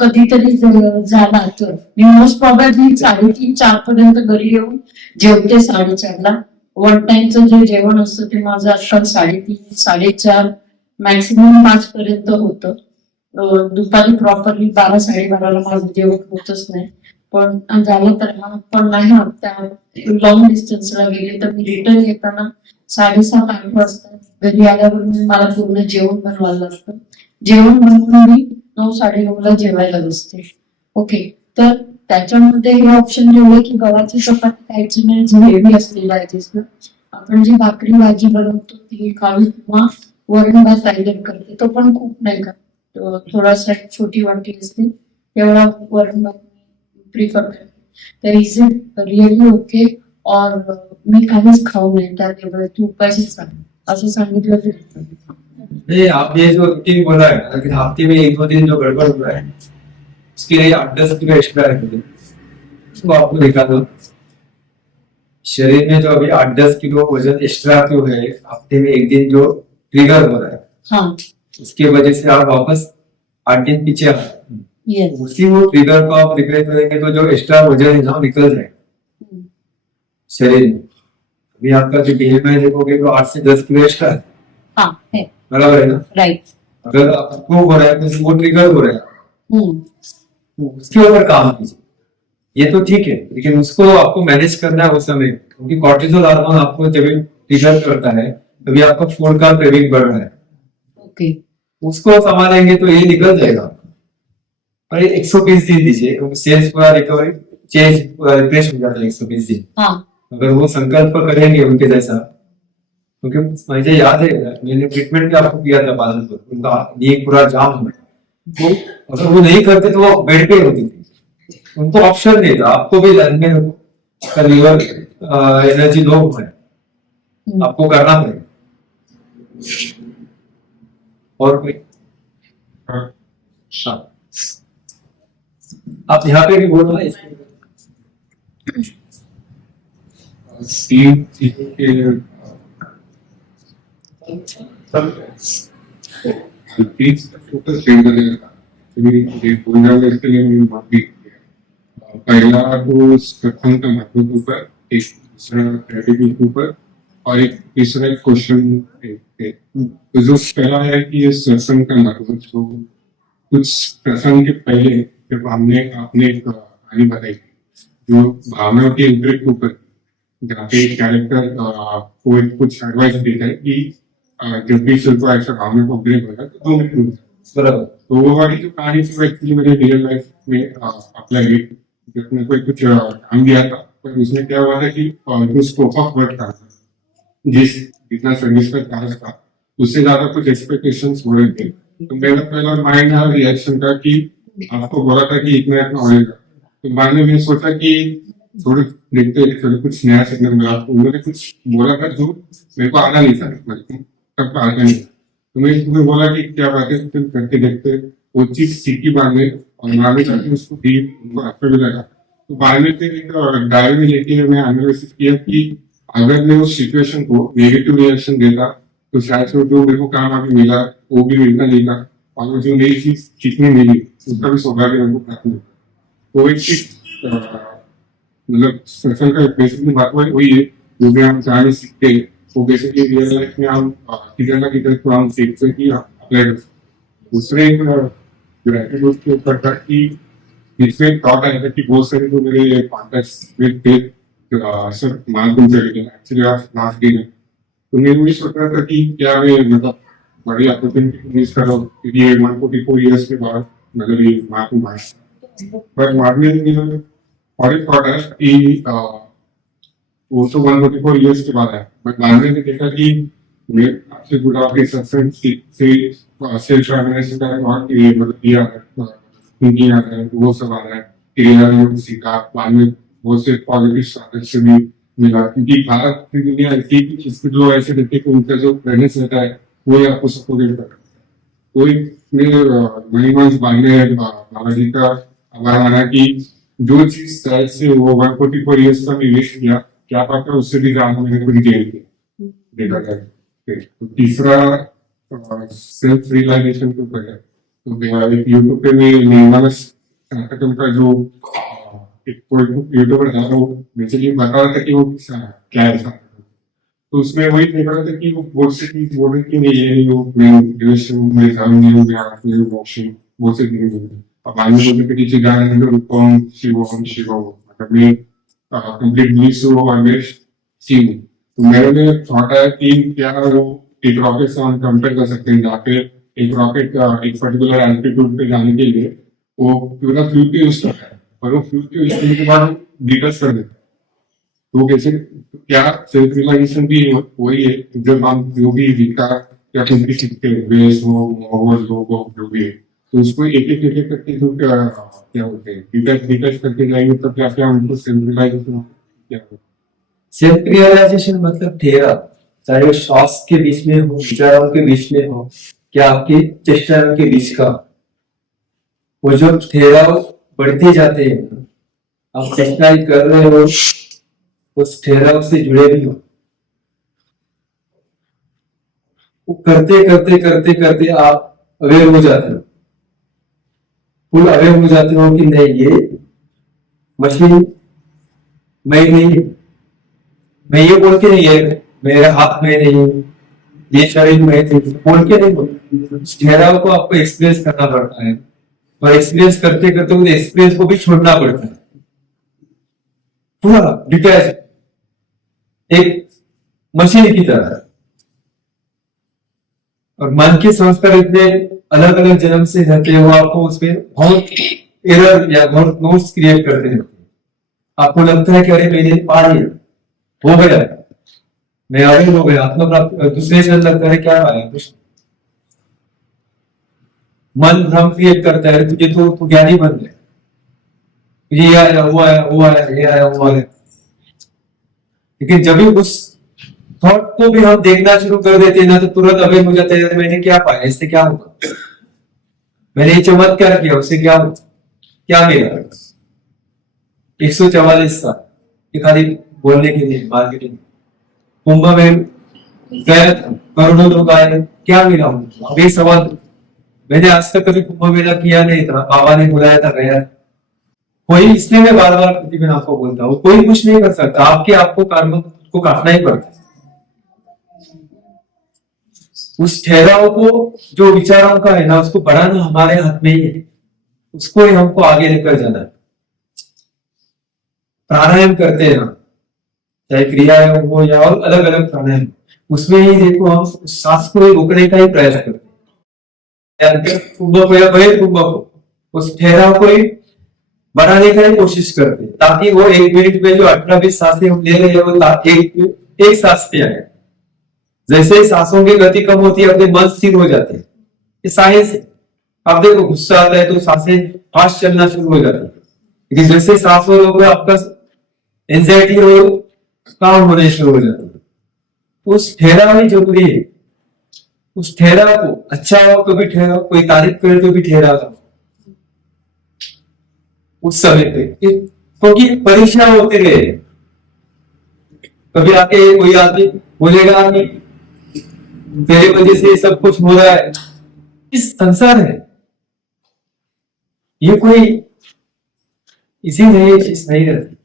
कधीतरी जर झाला तर मी मोस्ट प्रॉबेबली 3:30-4 पर्यंत घरी येऊन जेवते 4:30ला। वन टाइमचं जे जेवण असतं ते माझं आजकाल 3:30-4:30 मॅक्सिमम 5 पर्यंत होतं। दुपारी प्रॉपरली 12-12:30ला माझं जेवण होतच नाही, पण झालं तर पण नाही होत। त्या लॉंग डिस्टन्सला गेले तर मी रिटर्न येताना 7:30-8 वाजता घरी आल्यावर मला पूर्ण जेवण बनवायला लागतं। जेवण बनवून मी 9-9:30ला जेवायला बसते। ओके, तर त्याच्यामध्ये हे ऑप्शन ठेवले की गव्हाची चपाती खायची नाही जी हेवी असते डायजेस्ट आपण जी भाकरी भाजी बनवतो ती खावी किंवा वरण भात पाहिजे करते तो पण खूप नाही का थोडासा एक छोटी वाटी असते तेवढा वरण भात प्रिफर करते तर इज इट रिअली ओके और मी काहीच खाऊ नये त्या लेवल तू उपाशीच राहा असं सांगितलं तरी नहीं, आपने जो रूटीन बोला है ना कि हफ्ते में 1-2 दिन जो गड़बड़ हुआ है उसके लिए 8-10 किलो एक्स्ट्रा रखेंगे उसको आपको देखा दो शरीर में जो अभी 8-10 किलो वजन एक्स्ट्रा जो है हफ्ते में एक दिन जो ट्रिगर हो रहा है हाँ उसके वजह से आप वापस 8 दिन पीछे आ रहे हैं। येस उसी वो ट्रिगर को आप रिपेयर करेंगे तो जो एक्स्ट्रा वजन है ना वो निकल जाएगा शरीर में। अभी आपका जो BMI है देखोगे तो 8 से 10 किलो एक्स्ट्रा है हाँ है बराबर है ना। राइट अगर आपको हो रहा है तो वो ट्रिगर हो रहा है तो उसके ऊपर काम कीजिए। ये तो ठीक है लेकिन उसको आपको मैनेज करना है उस समय क्योंकि कॉर्टिसोल हार्मोन आपको जब ट्रिगर करता है तभी आपका फूड का क्रेविंग बढ़ रहा है ओके उसको संभालेंगे तो ये निकल जाएगा। और ये 120 दिन दीजिए क्योंकि सेल्स पूरा रिकवरी चेंज पूरा रिफ्रेश हो जाता है 120 दिन। हाँ अगर वो संकल्प करेंगे उनके जैसा क्योंकि मुझे याद है मैंने ट्रीटमेंट भी आपको किया था पालनपुर उनका नी पूरा जाम हो गया तो अगर वो नहीं करते तो वो बेड पे होती थी उनको ऑप्शन नहीं था आपको भी ध्यान में रखो लीवर एनर्जी लो है आपको करना पड़ेगा। और कोई हाँ आप यहाँ पे भी बोलो ना इसके तीन चीजों के टोटल इसके लिए मैंने माफी पहला तो स्ट्रक्चर का महत्व के ऊपर एक दूसरा क्रेडिट के ऊपर और एक तीसरा क्वेश्चन तो जो पहला है कि ये सत्संग का महत्व जो कुछ प्रसंग के पहले जब हमने आपने एक कहानी बताई जो भावनाओं के इंद्रिय के ऊपर जहाँ पे कैरेक्टर को कुछ एडवाइस देता है कि जब भी सिर्फ ऐसा भावना को ब्रेक होगा तो 2 मिनट बराबर तो वो वाली जो कहानी थी वो एक्चुअली मेरे रियल लाइफ में अप्लाई हुई जिसमें कोई कुछ काम दिया था पर उसमें क्या हुआ था कि जो स्कोप ऑफ वर्क था जितना सर्विस का चार्ज था उससे ज्यादा कुछ एक्सपेक्टेशंस हो रहे थे तो मेरा पहला माइंड का रिएक्शन था कि आपको बोला था कि इतना होएगा तो बाद में मैंने सोचा कि थोड़े देखते चलो कुछ नया सिग्नल मिला उन्होंने कुछ बोला था जो मेरे को आना नहीं था तब आना नहीं तो मैं तुम्हें बोला कि क्या बात है तुम करके देखते वो चीज सीखी बाद में और बाद में जाके उसको दी उनको अच्छा भी लगा तो बाद में फिर एक डायरी में लेके मैं एनालिसिस किया कि अगर मैं उस सिचुएशन को नेगेटिव रिएक्शन देता तो शायद से जो मेरे को काम अभी मिला वो भी मिलता नहीं था और जो नई चीज सीखने मिली उसका भी सौभाग्य मेरे को प्राप्त हुआ तो एक चीज मतलब सत्संग का बेसिकली बात वही है जो भी हम कहानी सीखते हैं वो बेसिकली रियल लाइफ में हम किधर ना किधर तो हम सीखते कि अप्लाई कर दूसरे ग्रेटिट्यूड के ऊपर था कि इसमें थॉट आया था कि बहुत सारे जो मेरे कॉन्टेक्ट्स में थे सर मालूम चले गए एक्चुअली आप लास्ट डे तो मैं वही सोच रहा था कि क्या मैं मतलब बड़ी अपॉर्चुनिटी मिस कर रहा हूँ क्योंकि ये 144 ईयर्स के बाद मतलब ये मालूम आया पर बाद में और एक थॉट है कि वो तो 144 ईयर्स के बाद है बट बाद में देखा कि मैं आपसे जुड़ा के सत्संग से सेल्फ अवेयरनेस का और ये मतलब दिया थिंकिंग आ रहा है वो सब आ रहा है क्लियर सीखा बाद में बहुत से पॉजिटिव स्टार्टअप से भी मिला क्योंकि भारत की दुनिया ऐसी जिसमें जो ऐसे देखते कि उनका जो प्रेजेंस रहता है वो ही आपको सपोर्ट करता है तो एक मनी मंथ बाद में बाबा जी का आभार माना कि जो चीज शायद से वो 144 ईयर्स का भी वेस्ट किया क्या पाता उससे भी ज्यादा मैंने कुछ गेन किया देखा जाए तो तीसरा सेल्फ रियलाइजेशन के ऊपर है तो यूट्यूब पे मैं निर्मला कार्यक्रम का जो एक यूट्यूबर था वो बेसिकली बता रहा था कि वो क्या है तो उसमें वही देख रहा था कि वो बहुत से चीज बोल रहे कि मैं ये नहीं हूँ मैं रिलेशन में धर्म नहीं हूँ मैं बॉक्सिंग बहुत से चीजें बोल रहे अब आगे बोलते के पीछे जाने में रूपम शिवम मतलब मैं कंप्लीट ब्लिस हो और मैं शिव तो मेरे लिए थॉट है कि क्या वो एक रॉकेट से हम कंपेयर कर सकते हैं जहाँ पे एक रॉकेट एक पर्टिकुलर एल्टीट्यूड पे जाने के लिए वो पूरा फ्यूल पे यूज करता है और वो फ्यूल के यूज करने के बाद डिकस कर देता है। तो कैसे क्या सेल्फ रियलाइजेशन भी वही है, जब हम जो भी विकार या किसी सीखते हैं, वेस हो मोहब्बत हो जो भी है, तो उसको एक एक करके जो क्या होते हैं डिटच करके जाएंगे तो क्या क्या उनको सेल्फ रियलाइजेशन क्या होगा। सेल्फ रियलाइजेशन मतलब ठहरा, चाहे वो श्वास के बीच में हो, विचारों के बीच में हो, क्या आपकी चेष्टाओं के बीच का, वो जो ठहराव बढ़ते जाते हैं, आप चेष्टाएं कर रहे हो, उस ठहराव से जुड़े भी हो, वो करते करते करते करते आप अवेयर हो जाते हो, फुल अवेयर हो जाते हो कि नहीं, ये मशीन मैं नहीं, मैं ये बोल के नहीं है मेरे हाथ में नहीं, ये शरीर में नहीं, बोल के नहीं बोलते, उस ठहराव को आपको एक्सपीरियंस करना पड़ता है, और एक्सपीरियंस करते करते उस एक्सपीरियंस को भी छोड़ना पड़ता है, पूरा डिटैच एक मशीन की तरह। और मन के संस्कार इतने अलग अलग जन्म से रहते हो, आपको उसमें बहुत एरर या बहुत नोट्स क्रिएट करते रहते हैं, आपको लगता है कि अरे मैंने पा लिया, हो गया, मैं आगे हो गया, आत्मा प्राप्त, दूसरे से लगता है क्या पाया कुछ। मन भ्रम क्रिएट करता है, तुझे तो ज्ञानी बन गया, ये आया वो आया वो आया ये आया वो आया, लेकिन जब भी उस थॉट को भी हम देखना शुरू कर देते हैं ना, तो तुरंत अवेयर हो जाते हैं मैंने क्या पाया, इससे क्या होगा, मैंने ये चमत्कार किया उससे क्या होगा, क्या मिला। 144 साल ये खाली बोलने के लिए, मार्केटिंग, कुंभ में गया था, करोड़ों लोग आए, क्या मिला उनको, अब ये सवाल, मैंने आज तक कभी कुंभ मेला किया नहीं था, बाबा ने बुलाया था गया, कोई, इसलिए मैं बार बार प्रतिदिन आपको बोलता हूँ, कोई कुछ नहीं कर सकता, आपको कर्म को काटना ही पड़ता है। उस ठहराव को जो विचारों का है ना, उसको बढ़ाना हमारे हाथ में ही है, उसको ही हमको आगे लेकर जाना है। प्राणायाम करते हैं हम, चाहे क्रियाएं हो या और अलग अलग प्राणायाम, उसमें ही देखो हम उस सांस को रोकने का ही प्रयास करते हैं, कुंभ को या बहिर्कुंभ को, उस ठहराव को ही बढ़ाने का ही कोशिश करते हैं, ताकि वो 1 मिनट में जो 18-20 सांसें हम ले रहे हैं वो एक सांस पे आए। जैसे सांसों की गति कम होती है, अपने मन स्थिर हो जाते हैं, ये साइंस है। आप देखो गुस्सा आता है तो सांसें फास्ट चलना शुरू हो जाती है, लेकिन जैसे सांसों रोक आपका एंजाइटी हो काम होने शुरू हो जाती है। उस ठहराव ही जरूरी है, उस ठहराव को, अच्छा हो तो भी ठहराव, कोई तारीफ करे तो भी ठहराव उस समय पे, क्योंकि परीक्षा होते रहे, कभी आके कोई आदमी बोलेगा कि तेरे वजह से सब कुछ हो रहा है, इस संसार है, ये कोई इसी नहीं चीज नहीं रहती।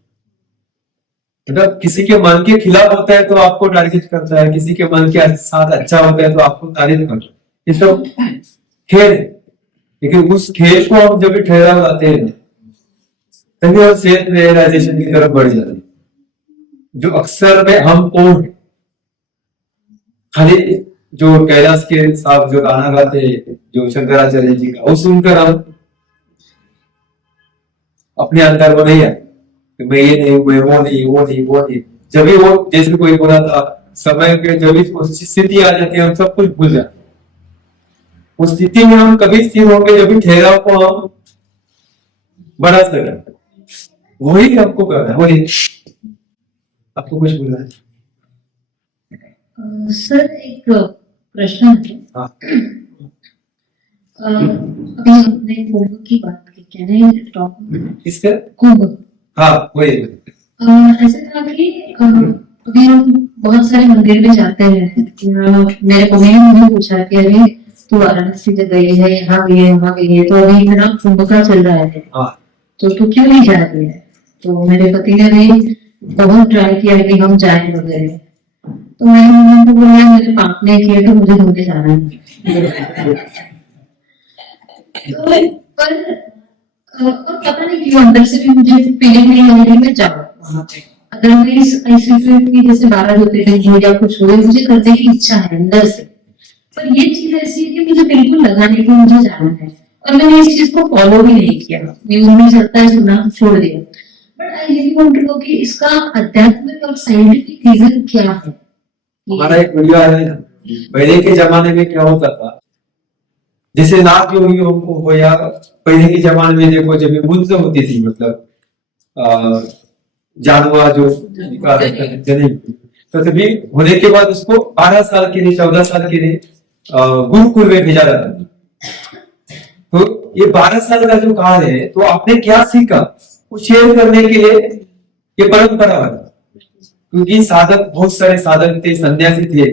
मतलब किसी के मन के खिलाफ होता है तो आपको टारगेट करता है, किसी के मन के साथ अच्छा होता है तो आपको तारीफ करता है, ये सब खेल है। लेकिन उस खेल को हम जब भी ठहरा लाते हैं तभी हम सेल्फ रियलाइजेशन की तरफ बढ़ जाते हैं, जो अक्सर में हम कौन, खाली जो कैलाश के साहब जो गाना गाते हैं, जो शंकराचार्य जी का, वो सुनकर हम अपने अंदर वो नहीं आए, मैं ये नहीं, मैं वो नहीं, वो नहीं, वो नहीं। जब भी वो, जैसे कोई बोला था, समय के जब भी स्थिति आ जाती है हम सब कुछ भूल जाते, उस स्थिति में हम कभी स्थिर होंगे जब भी ठहराव को हम बढ़ा सके, वही हमको करना है, वही। आपको कुछ बोलना है? सर एक प्रश्न है, हाँ। अभी आपने कुंभ की बात की, कैन आई टॉक किसका? कुंभ? हाँ वही। ऐसे था कि अभी हम बहुत सारे मंदिर में जाते हैं, मेरे को मुझे पूछा कि अरे तू वाराणसी से गई है, यहाँ गई है, यहाँ गई है, तो अभी मेरा कुंभ का चल रहा है, तो तू क्यों नहीं जा रही है? तो मेरे पति ने भी बहुत ट्राई किया कि हम जाए वगैरह, तो मैंने उनको बोला मेरे पाप ने किया तो मुझे धोने जाना है। तो पर पता नहीं क्यों अंदर से भी मुझे फीलिंग नहीं हो रही मैं जाऊँ वहां पे। अदरवाइज ऐसे की जैसे 12 ज्योतिर्लिंग या कुछ हुए, मुझे करने की इच्छा है अंदर से, पर ये चीज ऐसी है कि मुझे बिल्कुल लगा नहीं कि मुझे जाना है। और मैंने इस चीज को फॉलो भी नहीं किया, न्यूज में चलता है सुना छोड़ दिया। But I really want to know कि इसका आध्यात्मिक और साइंटिफिक रीजन क्या है। हमारा एक वीडियो आया है, पहले के जमाने में क्या होता था, जैसे नाग योगियों को हो या पहले के जमाने में देखो जब मुद्द होती थी, मतलब जानवर जो जनेऊ, तो तभी होने के बाद उसको 12 साल के लिए 14 साल के लिए गुरुकुल में भेजा जाता था। तो ये 12 साल का जो काल है, तो आपने क्या सीखा वो शेयर करने के लिए ये परंपरा बना, क्योंकि साधक बहुत सारे साधक थे, सन्यासी थे,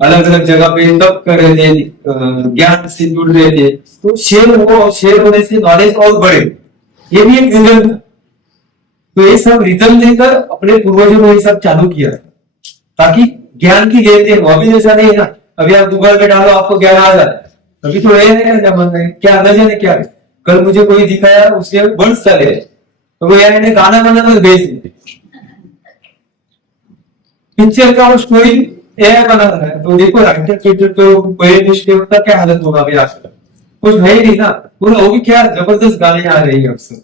अलग अलग जगह पे तप कर रहे थे, ज्ञान से जुड़ रहे थे, तो शेयर हो और शेयर होने से नॉलेज और बढ़े, ये भी एक रीजन था। तो ये सब रीजन लेकर अपने पूर्वजों ने ये सब चालू किया ताकि ज्ञान की लेन देन हो। अभी जैसा नहीं है ना, अभी आप गूगल पे डालो आपको ज्ञान आ जाता है। अभी तो ये है जमाना है, क्या न जाने क्या है। कल मुझे कोई दिखाया, उसके वर्ड्स चले तो वो यार गाना बनाना भेज दिए, पिक्चर का वो स्टोरी एआई बना रहा है, तो देखो राइटर क्रिएटर तो पहले का क्या हालत होगा अभी आजकल, कुछ है ही नहीं ना। पूरा वो भी क्या जबरदस्त गाने आ रही है, अक्सर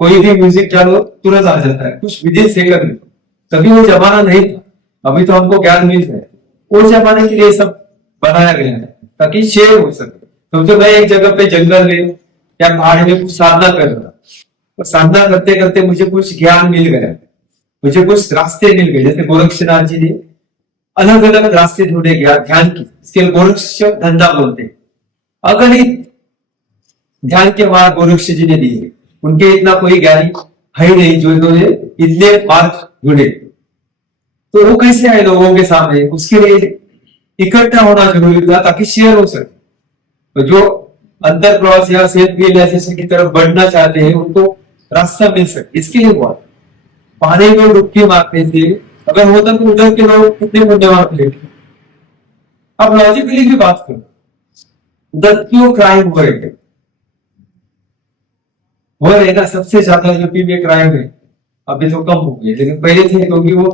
कोई भी म्यूजिक डालो तुरंत आ जाता है, कुछ विदिन सेकंड में। तभी वो जमाना नहीं था, अभी तो हमको ज्ञान मिल रहा है। वो जमाने के लिए सब बनाया गया है ताकि शेयर हो सके। समझो मैं एक जगह पे जंगल में या पहाड़ में कुछ साधना कर रहा, और साधना करते करते मुझे कुछ ज्ञान मिल गया, मुझे कुछ रास्ते मिल गए। जैसे गोरक्षनाथ जी ने अलग अलग रास्ते ढूंढे ध्यान की, इसके गोरक्ष धंधा बोलते हैं। अगणित ध्यान के मार्ग गोरक्ष जी ने दिए, उनके इतना कोई ज्ञानी है ही नहीं जो इन्होंने इतने मार्ग ढूंढे। तो वो कैसे आए लोगों के सामने, उसके लिए इकट्ठा होना जरूरी था ताकि शेयर हो सके। तो जो अंतर प्रवास या सेल्फ रियलाइजेशन की तरफ बढ़ना चाहते हैं उनको रास्ता मिल सके, इसके लिए हुआ। पानी में डुबकी मारने से अगर होता तो उधर के लोग कितने पुण्यवान थे। अब लॉजिकली भी बात करो, उधर क्यों क्राइम हो रहे ना, सबसे ज्यादा यूपी में क्राइम है। अभी तो कम हो गए, लेकिन पहले थे, क्योंकि वो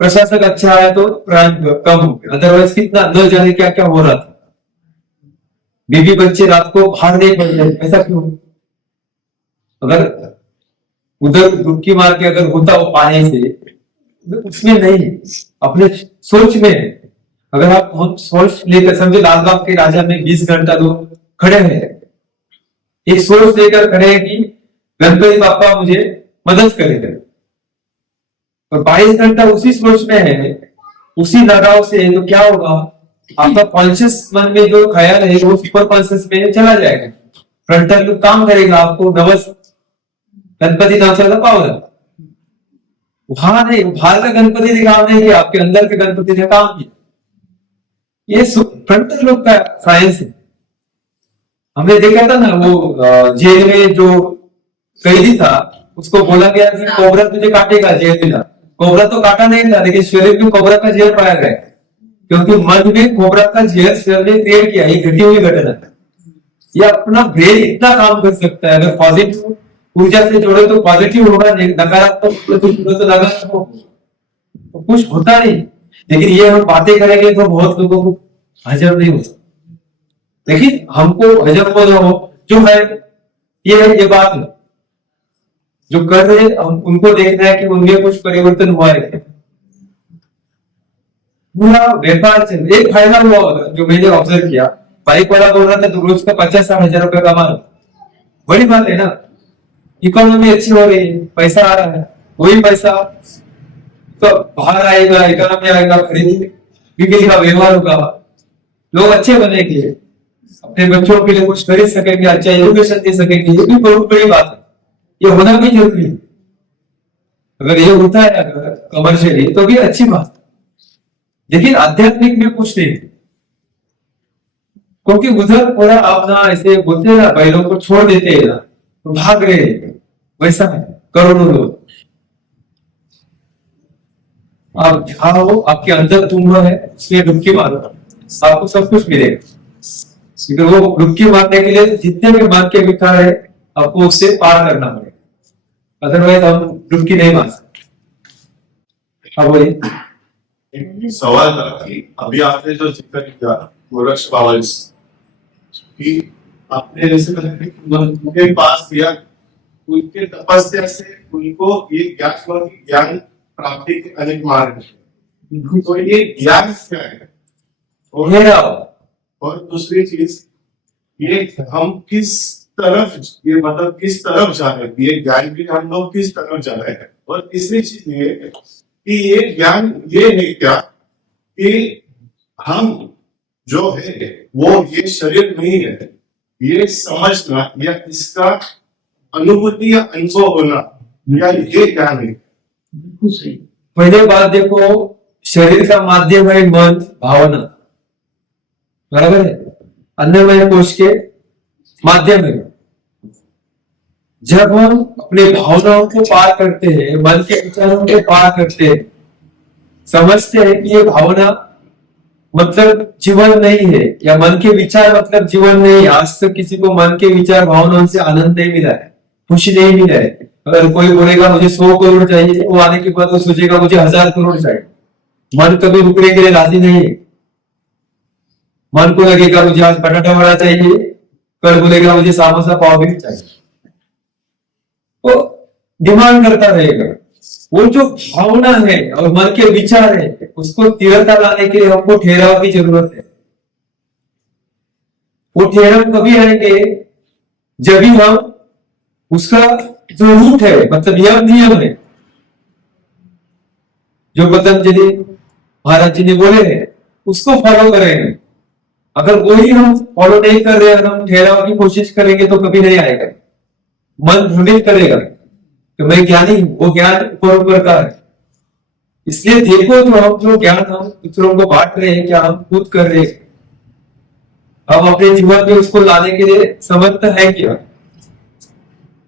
प्रशासक अच्छा आया तो क्राइम कम हो गया। अदरवाइज कितना न जाने क्या क्या हो रहा था। बीबी बच्चे रात को बाहर नहीं पड़ रहे, ऐसा क्यों? अगर उधर डुबकी मार के अगर होता वो पानी से, उसमें नहीं, अपने सोच में है। अगर आप सोच लेकर समझे, लालबाग के राजा में 20 घंटा लोग खड़े हैं, एक सोच लेकर खड़े हैं कि गणपति बापा मुझे मदद करेगा, और 22 घंटा उसी सोच में है, उसी लगाव से है, तो क्या होगा? आपका कॉन्शियस मन में जो ख्याल है वो सुपर कॉन्शियस में चला जाएगा, फ्रंटल लूप काम करेगा, आपको नवस गणपति नाम चला पाओगे। वहां नहीं, बाहर का गणपति ने काम नहीं किया, आपके अंदर के गणपति ने काम किया। ये फ्रंटल लूप का साइंस है। हमने देखा था ना, वो जेल में जो कैदी था उसको बोला गया कि कोबरा तुझे काटेगा जेल में। कोबरा तो काटा नहीं था, लेकिन शरीर में कोबरा का जेल पाया गया, क्योंकि मन में कोबरा का जेल शरीर ने क्रिएट किया। ये घटी हुई घटना है। ये अपना ब्रेन इतना काम कर सकता है, अगर पॉजिटिव ऊर्जा से जोड़े तो पॉजिटिव होगा, नकारात्मक तो नकारात्मक होगा, तो कुछ होता नहीं। लेकिन ये हम बातें करेंगे तो बहुत लोगों को हजम नहीं हो सकता। लेकिन हमको हजम हो जो है, ये बात है। जो कर रहे हैं हम उनको देखना है कि उनमें कुछ परिवर्तन हुआ है। पूरा व्यापार चल, एक फायदा हुआ जो मैंने ऑब्जर्व किया, बाइक वाला बोल रहा था तो रोज का 50-60 हजार रुपए कमा रहा, बड़ी बात है ना। इकोनॉमी अच्छी हो रही है, पैसा आ रहा है, वही पैसा तो बाहर आएगा, इकोनॉमी आएगा, खरीदी बिक्री का व्यवहार होगा, लोग अच्छे बनेंगे, अपने बच्चों के लिए कुछ खरीद सकेंगे, अच्छा एजुकेशन दे सकेंगे। ये भी बहुत बड़ी बात है, ये होना भी जरूरी है। अगर ये होता है अगर कमर्शियली तो भी अच्छी बात, लेकिन आध्यात्मिक में कुछ नहीं, क्योंकि उधर पूरा आप ना ऐसे बोलते हैं ना, बैलों को छोड़ देते हैं ना तो भाग रहे हैं, वैसा है करोड़ों लोग। आप जहां हो, आपके अंदर कुंभ है, उसमें डुबकी मारो, आपको सब कुछ मिलेगा। वो डुबकी मारने के लिए जितने भी मन के विकार है आपको उससे पार करना पड़ेगा, अदरवाइज हम डुबकी नहीं मार सकते। हाँ बोलिए। एक सवाल था कि अभी आपने जो जिक्र किया गोरक्ष बाबा जी की आपने जैसे उनके पास दिया, उनके तपस्या से उनको ये ज्ञान हुआ कि ज्ञान प्राप्ति के अनेक मार्ग हैं। तो ये ज्ञान क्या है? और दूसरी चीज, ये हम किस तरफ, ये मतलब किस तरफ जा रहे हैं, ये ज्ञान के हम लोग किस तरफ जा रहे हैं। और तीसरी चीज ये है कि ये ज्ञान ये है क्या कि हम जो है वो ये शरीर नहीं है, ये समझना या इसका अनुभूति या अनुभव होना, या ये ज्ञान है। बिल्कुल सही। पहले बात देखो, शरीर का माध्यम है मन भावना, बराबर है, अन्नमय कोश के माध्यम है। जब हम अपने भावनाओं को पार करते हैं, मन के विचारों को पार करते हैं, समझते हैं कि ये भावना मतलब जीवन नहीं है, या मन के विचार मतलब जीवन नहीं है। आज तक किसी को मन के विचार भावनाओं से आनंद नहीं मिला है, खुशी नहीं मिला है। अगर कोई बोलेगा मुझे 100 करोड़ चाहिए, वो आने के बाद वो सोचेगा मुझे 1000 करोड़ चाहिए। मन कभी रुकने के लिए राजी नहीं है। मन को लगेगा मुझे आज बटाटा वड़ा चाहिए, कल बोलेगा मुझे समोसा पाव भी चाहिए, वो डिमांड करता रहेगा। वो जो भावना है और मन के विचार है, उसको तीव्रता लाने के लिए हमको ठहराव की जरूरत है। वो ठहराव कभी आएंगे जब भी हम उसका जो रूट है, मतलब यह नियम है जो पतंजलि महाराज जी ने बोले हैं, उसको फॉलो करेंगे। अगर वही हम फॉलो नहीं कर रहे, अगर हम ठहराव की कोशिश करेंगे तो कभी नहीं आएगा। मन भ्रमित करेगा कि मैं ज्ञानी हूं, वो ज्ञान ऊपर ऊपर का है। इसलिए देखो, तो हम जो ज्ञान हम दूसरों को बांट रहे हैं, क्या हम खुद कर रहे हैं? हम अपने जीवन में उसको लाने के लिए समर्थ है क्या?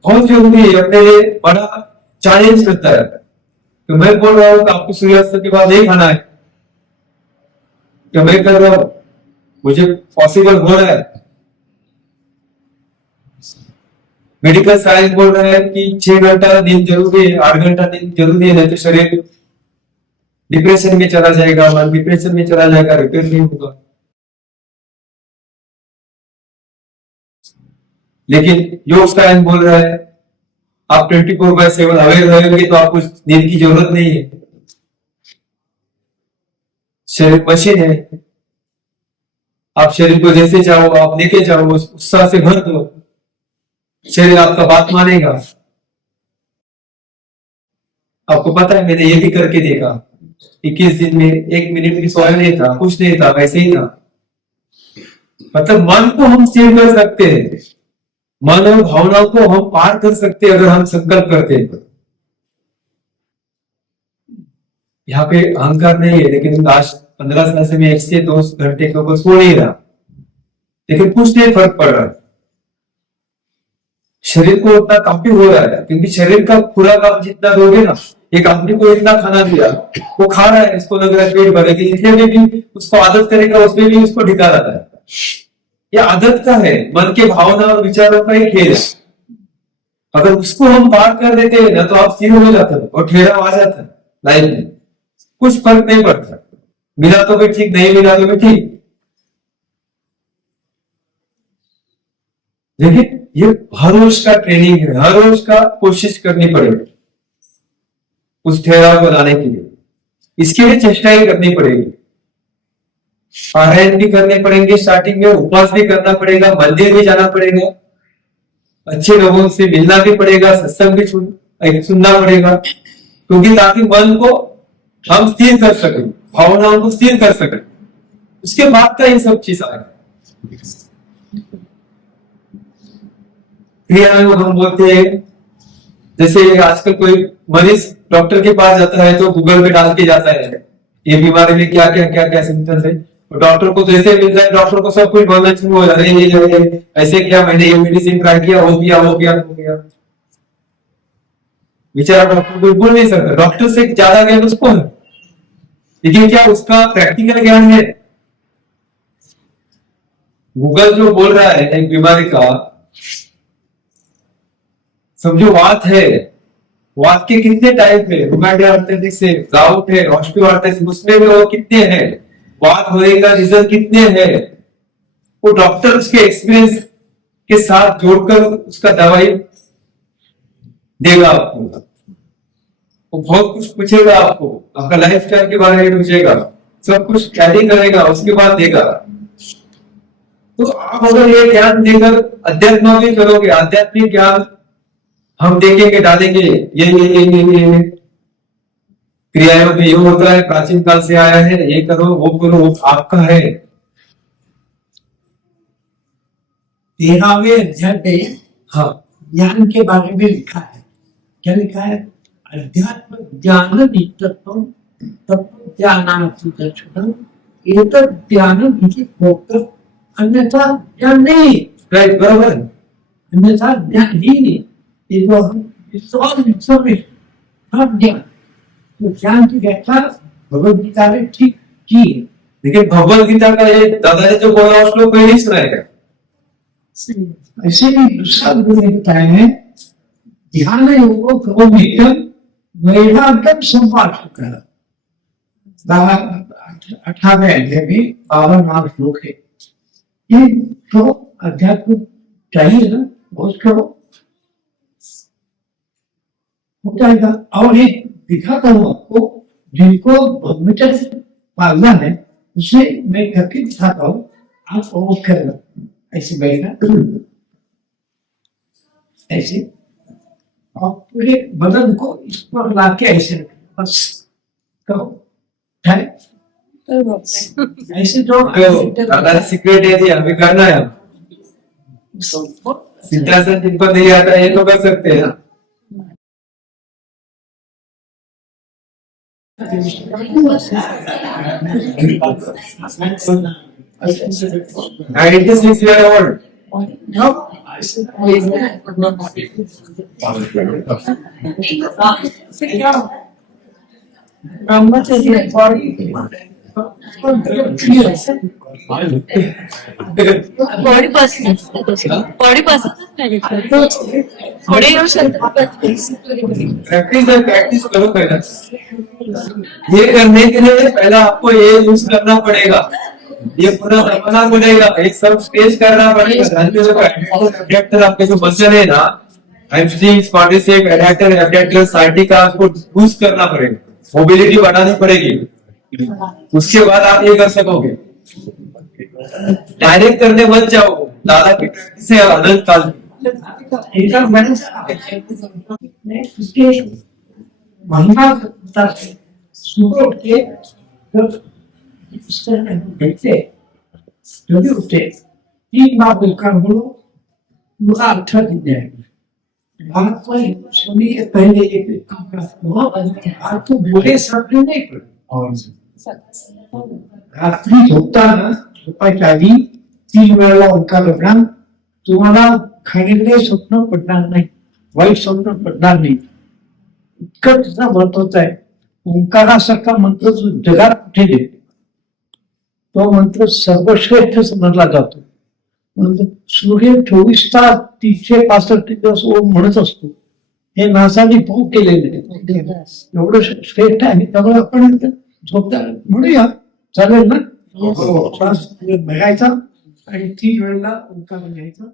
बहुत जरूरी है, अपने लिए बड़ा चैलेंज करता है। तो मैं बोल रहा हूं कि आपको सूर्यास्त के बाद नहीं खाना है, तो मैं कर रहा हूं, मुझे पॉसिबल हो रहा है। मेडिकल साइंस बोल रहा है कि 6 घंटा नींद जरूरी है, 8 घंटा नींद जरूरी है, नहीं तो शरीर डिप्रेशन में चला जाएगा, मन डिप्रेशन में चला जाएगा, रिपेयर नहीं होगा। लेकिन योग साइंस बोल रहा है आप 24/7 अवेयर रहेंगे तो आपको नींद की जरूरत नहीं है। शरीर मशीन है, आप शरीर को जैसे चाहो आप लेके जाओ, उत्साह से भर दो, शरीर आपका बात मानेगा। आपको पता है, मैंने ये भी करके देखा, 21 दिन में 1 मिनट भी सोया नहीं था, कुछ नहीं था, वैसे ही था। मतलब मन को हम स्थिर कर सकते हैं, मन और भावनाओं को हम पार कर सकते हैं अगर हम संकल्प करते हैं। यहाँ पे अहंकार नहीं है, लेकिन लास्ट 15 साल से मैं 1 से 2 घंटे के ऊपर सो नहीं रहा, लेकिन कुछ नहीं फर्क पड़ रहा। शरीर को उतना काफी हो रहा है, क्योंकि शरीर का खुराक आप जितना दोगे ना, एक आदमी को इतना खाना दिया, वो खा रहा है, उसको लग रहा है पेट भरेगी, इसलिए में भी उसको आदत करेगा, उसमें भी उसको ढिका रहता है। ये आदत का है, मन के भावना और विचारों का ही खेल है। अगर उसको हम पार कर देते हैं ना, तो आप स्थिर हो जाते हो और ठहराव आ जाता है लाइफ में, कुछ फर्क नहीं पड़ता। मिला तो भी ठीक, नहीं मिला तो भी ठीक। देखिए, ये हर रोज का ट्रेनिंग है, हर रोज का कोशिश करनी पड़ेगी उस ठहराव को लाने के लिए। इसके लिए चेष्टा ही करनी पड़ेगी, पारायण भी करने पड़ेंगे, स्टार्टिंग में उपवास भी करना पड़ेगा, मंदिर भी जाना पड़ेगा, अच्छे लोगों से मिलना भी पड़ेगा, सत्संग भी सुनना पड़ेगा, क्योंकि ताकि मन को हम स्थिर कर सकें, भावनाओं को स्थिर कर सकें। उसके बाद का ये सब चीज आएगा। क्रिया में हम बोलते हैं, जैसे आजकल कोई मरीज डॉक्टर के पास जाता है तो गूगल पे डाल के जाता है ये बीमारी में क्या क्या क्या क्या सिम्टम्स है, तो डॉक्टर को तो ऐसे मिलता है, डॉक्टर को सब कुछ बोलना शुरू हो जाता है, ये ऐसे क्या, मैंने ये मेडिसिन ट्राई किया, हो गया हो गया हो गया। बेचारा डॉक्टर कुछ बोल नहीं सकता, डॉक्टर से ज्यादा ज्ञान उसको है, लेकिन क्या उसका प्रैक्टिकल ज्ञान है? गूगल जो बोल रहा है एक बीमारी का, समझो वात है, वात के कितने टाइप है, रुमेटॉइड आर्थराइटिस है, गाउट है, ऑस्टियोआर्थराइटिस, उसमें भी वो कितने हैं, वात होने का रीजन कितने हैं, वो डॉक्टर उसके एक्सपीरियंस के साथ जोड़कर उसका दवाई देगा आपको। वो बहुत कुछ पूछेगा आपको, आपका लाइफ स्टाइल के बारे में पूछेगा, सब कुछ कैरी करेगा, उसके बाद देगा। तो आप अगर ये ज्ञान देकर अध्यात्म भी करोगे, आध्यात्मिक ज्ञान हम देखेंगे, डालेंगे, ये क्रियायोग में ये होता है, प्राचीन काल से आया है, ये करो, वो आपका है। 13वें अध्याय में हाँ, ज्ञान के बारे में लिखा है। क्या लिखा है? अध्यात्म ज्ञान नित्यत्व तत्व ज्ञानार्थी दर्शनम एतत् ज्ञान विधि भोक्तव्य, अन्यथा ज्ञान नहीं, राइट, बराबर। अन्यथा ज्ञान ही नहीं। ये तो हम सब ज्ञान, तो ज्ञान की व्याख्या भगवद गीता ने ठीक की है। लेकिन भगवत गीता का ये दादाजी जो बोला उस लोग कोई नहीं सुनाएगा। ऐसे भी दूसरा गुरु ने बताया है, ध्यान योगो करो नित्यम वैराग्यम संपादक। 18वें अध्याय में 52वां श्लोक है। ये जो अध्यात्म चाहिए ना, बहुत करो हो जाएगा। और एक दिखाता हूँ आपको, जिनको ब्रह्मचर्य पालना है उसे मैं करके दिखाता हूँ, आप वो करना। ऐसे बैठना, ऐसे, और पूरे बदन को इस पर ला के ऐसे रखना, बस करो, है ऐसे जो दादा सीक्रेट है, अभी करना है। सिद्धासन जिनको नहीं आता ये तो कर सकते हैं। Ninety 6 years old. बॉडी पसंद थोड़े येऊ शकतात प्रैक्टिस करो पहले। ये करने के लिए पहले आपको ये यूज करना पड़ेगा, ये पूरा बनाना पड़ेगा, एक सब स्टेज करना पड़ेगा। एडेप्टर आपके जो मसल है ना, एमस्ट्रिंग, स्पॉन्डिसेक, एडेप्टर, एबडक्टर, साइटिका, आपको बूस्ट करना पड़ेगा, मोबिलिटी बढ़ानी पड़ेगी, उसके बाद आप ये कर सकोगे। डायरेक्ट करने मत जाओ, दादा की प्रैक्टिस है अनंत काल। उसके महिमा बता है। सुबह उठ के जब इस तरह बैठते, जब भी उठते 3 बार बोलकर बोलो, पूरा अच्छा दिन जाएगा। आप कोई सोने के पहले एक काम करते, आप तो बोले सब नहीं पड़े। और रात्रि झोपता ना, झोपायच्या आधी 3 वेळेला ओंकार म्हणा, तुम्हाला खाण्याकडे स्वप्न पडणार नाही, वाईट स्वप्न पडणार नाही। इतकं तिचा महत्वाचं आहे। ओंकारासारखा मंत्र जो जगात कुठे नाही, तो मंत्र सर्वश्रेष्ठ समजला जातो। म्हणजे सूर्य 24 तास 365 दिवस ओम म्हणत असतो, हे नासाने प्रूव्ह केलेले आहे, एवढं श्रेष्ठ आहे। त्यामुळे आपण झोपता म्हणूया, चालेल ना? श्वास बघायचा आणि 3 वेळेला ओंकार घ्यायचा।